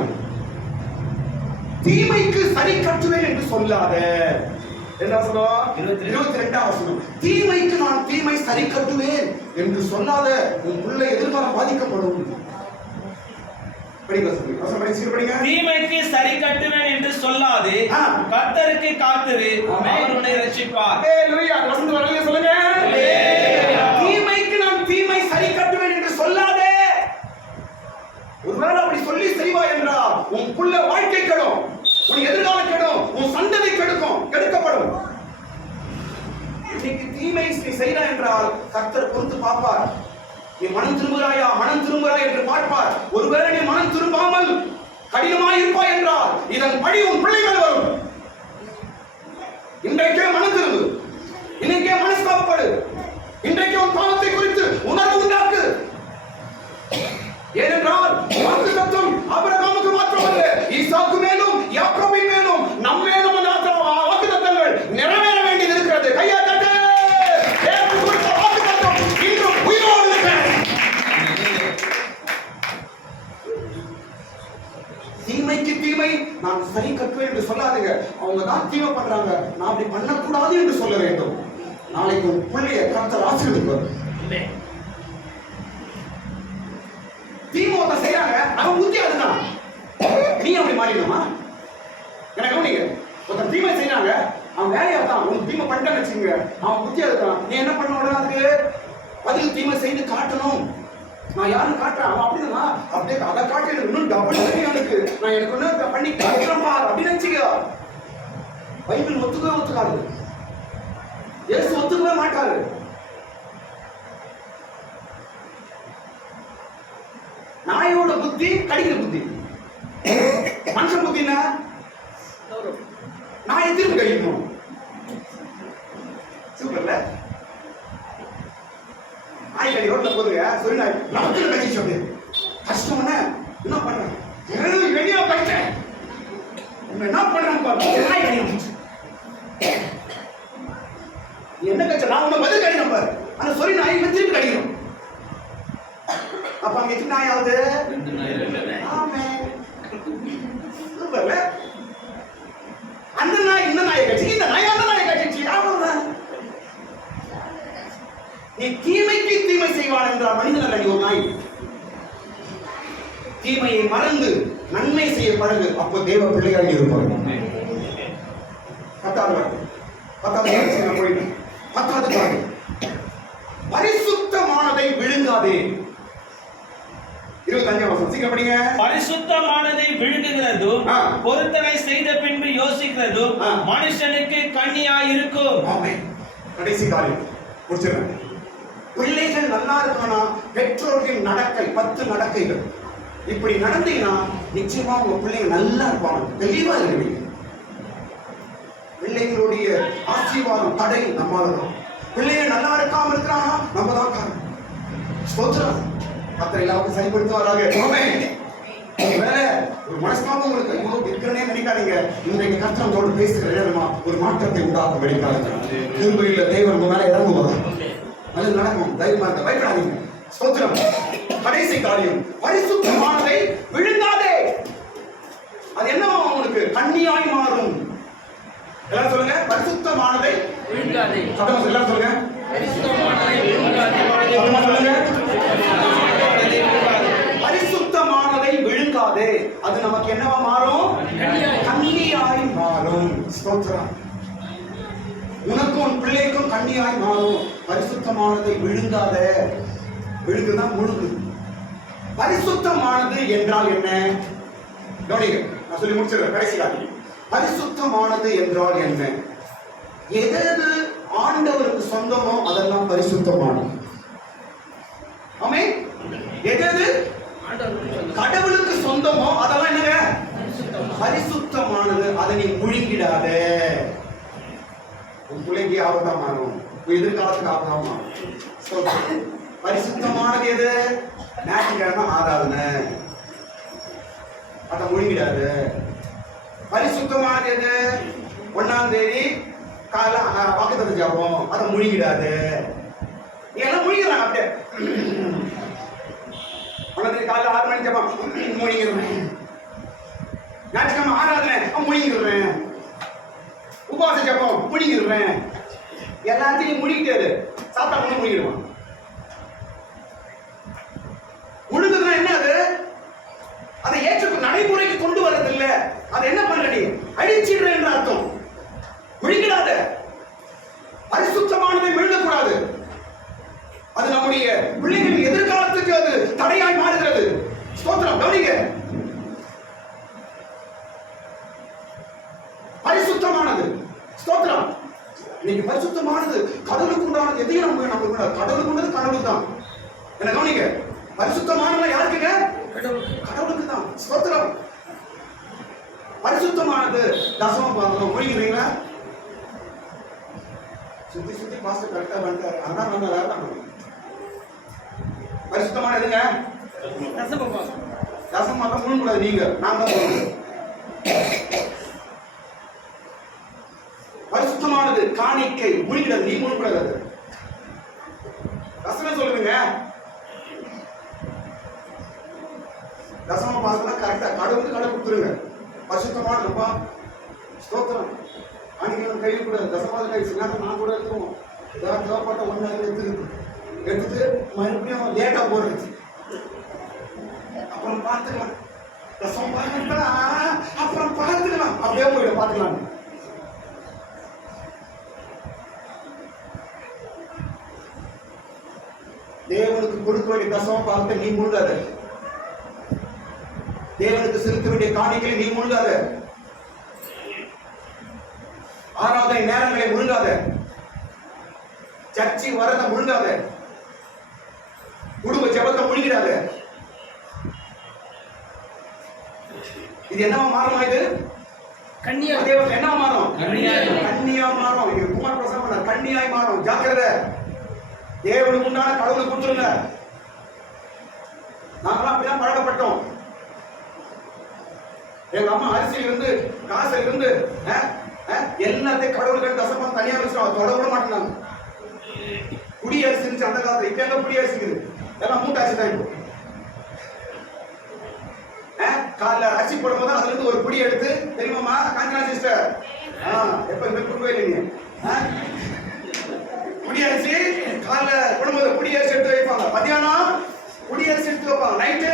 தீமைக்கு சரி கட்டுவேன் என்று சொல்லாத. என்ன சொல்லுவோம்? 22வது வசனம். தீமைக்கு நான் தீமை சரி கட்டுவேன் என்று சொல்லாத, உன் பிள்ளை எதிர்காலம் பாதிக்கப்படும். தீமைக்கு சரி கட்டுவேன் என்று சொல்லாது, கர்த்தருக்கு காத்திரு, அவர் உன்னை ரட்சிப்பார். சொல்லுங்க, தீமைக்கு நான் தீமை சரி கட்டுவேன் என்று சொல்லாதே. ஒருவேளை அப்படி சொல்லி செய்வாய் என்றால் உன் புள்ள வாழ்க்கை கெடும், உன் எதிர்காலம் கெடும், உன் சந்ததி கெடுக்கப்படும். இன்னைக்கு தீமை செய்யலாம் என்றால் கர்த்தர் பொறுத்து பார்ப்பார். நீ மனம் திரும்புகிறாயா, மனம் திரும்புகிறாய் என்று பார்ப்பார். ஒருவேளை நீ மனம் திரும்பாமல் கடினமாய் இருப்பாய் என்றால் இதன் பழி உன் பிள்ளைகள் வரும். இன்றைக்கே மனம் திரும்பு, இன்னைக்கே மனஸ்தாபப்படு, இன்றைக்கே உன் பாவத்தை குறித்து உணர்வு உண்டாக்கு. ஏனென்றால் வாக்குத்தத்தம் ஆபிரகாமுக்கு மாத்திரமல்ல, ஈசாக்கு மேலும் யாக்கோபின் மேலும் நம் மேலும் வாக்குத்தத்தங்கள் நிறைவேற வேண்டியது இருக்கிறது. கையா தட்டு. தீமைக்கு தீமை நான் சரி கட்டுவேன் என்று சொல்லாதீங்க. அவங்க தான் தீமை பண்றாங்க, நான் அப்படி பண்ணக்கூடாது என்று சொல்ல வேண்டும். நாளைக்கு உன் பிள்ளைய கர்த்தர் ஆசீர்வதிப்பார். தீமை ஒருத்தன் செய்யறாங்க, அவன் புத்தி அதுதான். நீ அப்படி மாறிடுமா? எனக்கு நீங்க ஒருத்தன் தீமை செய்யறாங்க, அவன் வேலையா தான். உன் தீமை பண்ணிட்டான்னு வச்சுங்க, அவன் புத்தி அதுதான். நீ என்ன பண்ண? அதுக்கு பதில் தீமை செய்து காட்டணும். நான் யாரும் காட்டுறேன், அவன் அப்படின்னா அப்படியே அதை காட்டி எனக்கு இன்னும் டபுள் எனக்கு நான் எனக்கு ஒண்ணு பண்ணி காட்டுறேன் பார் அப்படின்னு நினைச்சுக்கோ. பைபிள் ஒத்துக்காது, இயேசு ஒத்துக்கவே மாட்டாரு. நாயோட புத்தி கடிக்கிற புத்தி, மனுஷன் புத்தி என்ன? நாயை திரும்ப கழிக்கணும். சூப்பர்ல. நாய் கடி ரோட்ல போதுங்க, சொல்லி நாய் நமக்கு கழிச்சு அப்படி கஷ்டம் என்ன பண்றேன் வெளியே படிச்சேன் என்ன பண்றேன் நாய் கடி என்ன கட்ச நான் உன்னை பதில் கடினம் பாரு. அந்த சொல்லி நாய் திருப்பி கடிக்கணும். அப்ப அங்க எத்தனை நாய் ஆகுது? சூப்பர்ல. அந்த நாய் இந்த நாயை கட்சி, இந்த நாய் அந்த நாயை கட்சி. அவ்வளவுதான். நீ தீமைக்கு தீமை செய்வான் என்றால் மனிதன் அல்ல, நீ ஒரு நாய். தீமையை மறந்து நன்மை செய்ய பழகு, அப்போ தேவ பிள்ளையாக இருப்பாங்க. பத்தாவது பரிசுத்தமானதை விழுங்காதே. 25 வசனம் சீக்கிரம் படிங்க. பரிசுத்தமானதை விழுங்குகிறதும் பொருத்தனை செய்த பின்பு யோசிக்கிறதும் மனுஷனுக்கு கண்ணியாய் இருக்கும். ஆமென். கடைசி காரியம் முடிச்சிடுறேன். பிள்ளைகள் நல்லா இருக்கணும். பெற்றோர்களின் நடக்கை 10 நடக்கைகள் இப்படி நடந்தீங்கன்னா நிச்சயமா உங்க பிள்ளைங்க நல்லா இருப்பாங்க, தெளிவா இருக்கிறீங்க. பிள்ளைகளுடைய ஆசீர்வாதம் தடை நம்மாலதான். பிள்ளைங்க நல்லா இருக்காம இருக்கிறாங்க, நம்ம தான் காரணம். ஸ்தோத்திரம். கர்த்தர் எல்லாருக்கும் சரிப்படுத்துவாராக. ஒரு மனஸ்தாபம் உங்களுக்கு ஐயோ இருக்கிறனே நினைக்காதீங்க. இன்றைக்கு கர்த்தர் உங்களோடு பேசுகிற இடமா ஒரு மாற்றத்தை உண்டாக்க வெளிக்காது. கிருபையில தேவன் உங்க மேல இறங்குவார். அது நடக்கும். தைரியமா இருக்க, பயப்படாதீங்க. ஸ்தோத்திரம். கடைசி காரியம் பரிசுத்தமானதை விழுங்காதே. அது என்ன உங்களுக்கு கண்ணியாய் மாறும். எல்லாரும் சொல்லுங்க, பரிசுத்தமானதை விழுங்காதே. சத்தமா எல்லாரும் சொல்லுங்க, பரிசுத்தமானதை விழுங்காதே. சத்தமா சொல்லுங்க, பரிசுத்தமானதை விழுங்காதே. அது நமக்கு என்னவா மாறும்? கண்ணியாய் மாறும். ஸ்தோத்திரம். உனக்கும் உன் பிள்ளைக்கும் கண்ணியாய் மாறும். பரிசுத்தமானதை விழுங்காத. விழுங்குதான் முழுகு. பரிசுத்தமானது என்றால் என்ன? கவனிங்க, நான் சொல்லி முடிச்சிடுறேன். கடைசி காரியம் பரிசுத்தமானது என்றால் என்ன? எது ஆண்டவருக்கு சொந்தமோ அதெல்லாம் பரிசுத்தமானது. ஆமென். எது கடவுளுக்கு சொந்தமோ அதெல்லாம் என்னங்க? பரிசுத்தமானது. அதை நீ முழுங்கிடாத. உன் பிள்ளைக்கு ஆபத்தா மாறும், எதிர்காலத்துக்கு ஆபத்தா மாறும். பரிசுத்தமானது எது? ஞாயிற்றுக்கிழமை ஆராதனை, அதை முழுங்கிடாது. பரிசுத்தமானது எது? 1ஆம் தேதி காலை வாக்குத்தத்தம் ஜெபம், அதை முழுங்கிடாது. எல்லாம் முழுங்கிறாங்க அப்படியே. 1ஆம் தேதி காலைல 6 மணி ஜெபம் முழுங்கிடுறேன். ஞாயிற்றுக்கிழமை ஆராதனை முழுங்கிடுறேன். உபவாச ஜெபம் முழுங்கிடுறேன். எல்லாத்தையும் முடிக்கிட்டாரு. சாத்தா ஒண்ணு முடிக்கிடுவான். முழுங்குதுன்னா என்ன? அது அதை ஏற்று நடைமுறைக்கு கொண்டு வர்றது இல்ல. அதை என்ன பண்ற? நீ அழிச்சிடுற என்ற அர்த்தம். முழுங்கிடாத. பரிசுத்தமானதை விழுங்கக்கூடாது. அது நம்முடைய பிள்ளைகளின் எதிர்காலத்துக்கு அது தடையாய் மாறுகிறது. ஸ்தோத்திரம். கவனிங்க, பரிசுத்தமானது. ஸ்தோத்திரம். இன்னைக்கு பரிசுத்தமானது கடவுளுக்கு உண்டானது. எதையும் நம்ம கடவுளுக்கு உண்டது கடவுள் தான். என்ன கவனிங்க, பரிசுத்தமானது யாருக்குங்க? கடவுளுக்கு தான். ஸ்தோத்திரம். பரிசுத்தமானது தசம பாகம் முடிக்கிறீங்களா? சுத்தி சுத்தி பாஸ்டர் கரெக்டா வந்துட்டாரு. அதான் நம்ம வேலை தான். பரிசுத்தமானதுங்க தசம பாகம். தசம பாகம் முழுங்கக்கூடாது. நீங்க நான் தான் சொல்லுங்க. பரிசுத்தமானது காணிக்கை முழுங்கிறது. நீ முழுங்கக்கூடாது. தசம சொல்லுங்க. தசம பாகம்னா கரெக்டா கடவுளுக்கு கடை கொடுத்துருங்க. பரிசுத்தமானதுப்பா. ஸ்தோத்திரம். அன்னைக்கு கை கூட தசமாவது கை சின்ன நான் கூட எடுத்துருவோம். தேவைப்பட்ட ஒன்று எடுத்துட்டு மறுபடியும் லேட்டா போடுறது. அப்புறம் பார்த்துக்கலாம். தசம பாகம்னா அப்புறம் பார்த்துக்கலாம். அப்படியே போயிடும், பார்த்துக்கலாம். தேவனுக்கு கொடுக்க வேண்டிய தசம பாகத்தை நீ முழுகாத. தேவனுக்கு செலுத்த வேண்டிய காணிக்கையை நீ முழுகாத. ஆராதனை நேரங்களை முழுகாத. சர்ச்சை வரத முழுகாத. குடும்ப ஜெபத்தை முழுகிடாத. இது என்னவா மாறுமா? இது கன்னியா தேவன் என்னவா மாறும்? கன்னியா மாறும். இங்க குமார் பிரசவம் கன்னியாய் மாறும். ஜாக்கிரதை. தேவனுக்கு உண்டான கடவுளுக்கு கொடுத்துருங்க. நாங்களாம் அப்படிதான் பழக்கப்பட்டோம். எங்க அம்மா அரிசியில இருந்து காசுல இருந்து எல்லாத்தையும் கடவுளுக்கு தசமம் தனியா வச்சிருவாங்க. தொட விட மாட்டாங்க. குடி அரிசி இருந்துச்சு அந்த காலத்துல. இப்ப எங்க குடி அரிசி இருக்குது? எல்லாம் மூட்டை அரிசி தான். இப்போ காலைல அரிசி போடும்போது அதுல இருந்து ஒரு குடி எடுத்து, தெரியுமாமா காஞ்சனா சிஸ்டர்? எப்ப இந்த குடும்பம் இல்லைங்க. குடி அரிசி காலைல போடும்போது குடி அரிசி எடுத்து வைப்பாங்க. மத்தியானம் குடி அரிசி எடுத்து வைப்பாங்க. நைட்டு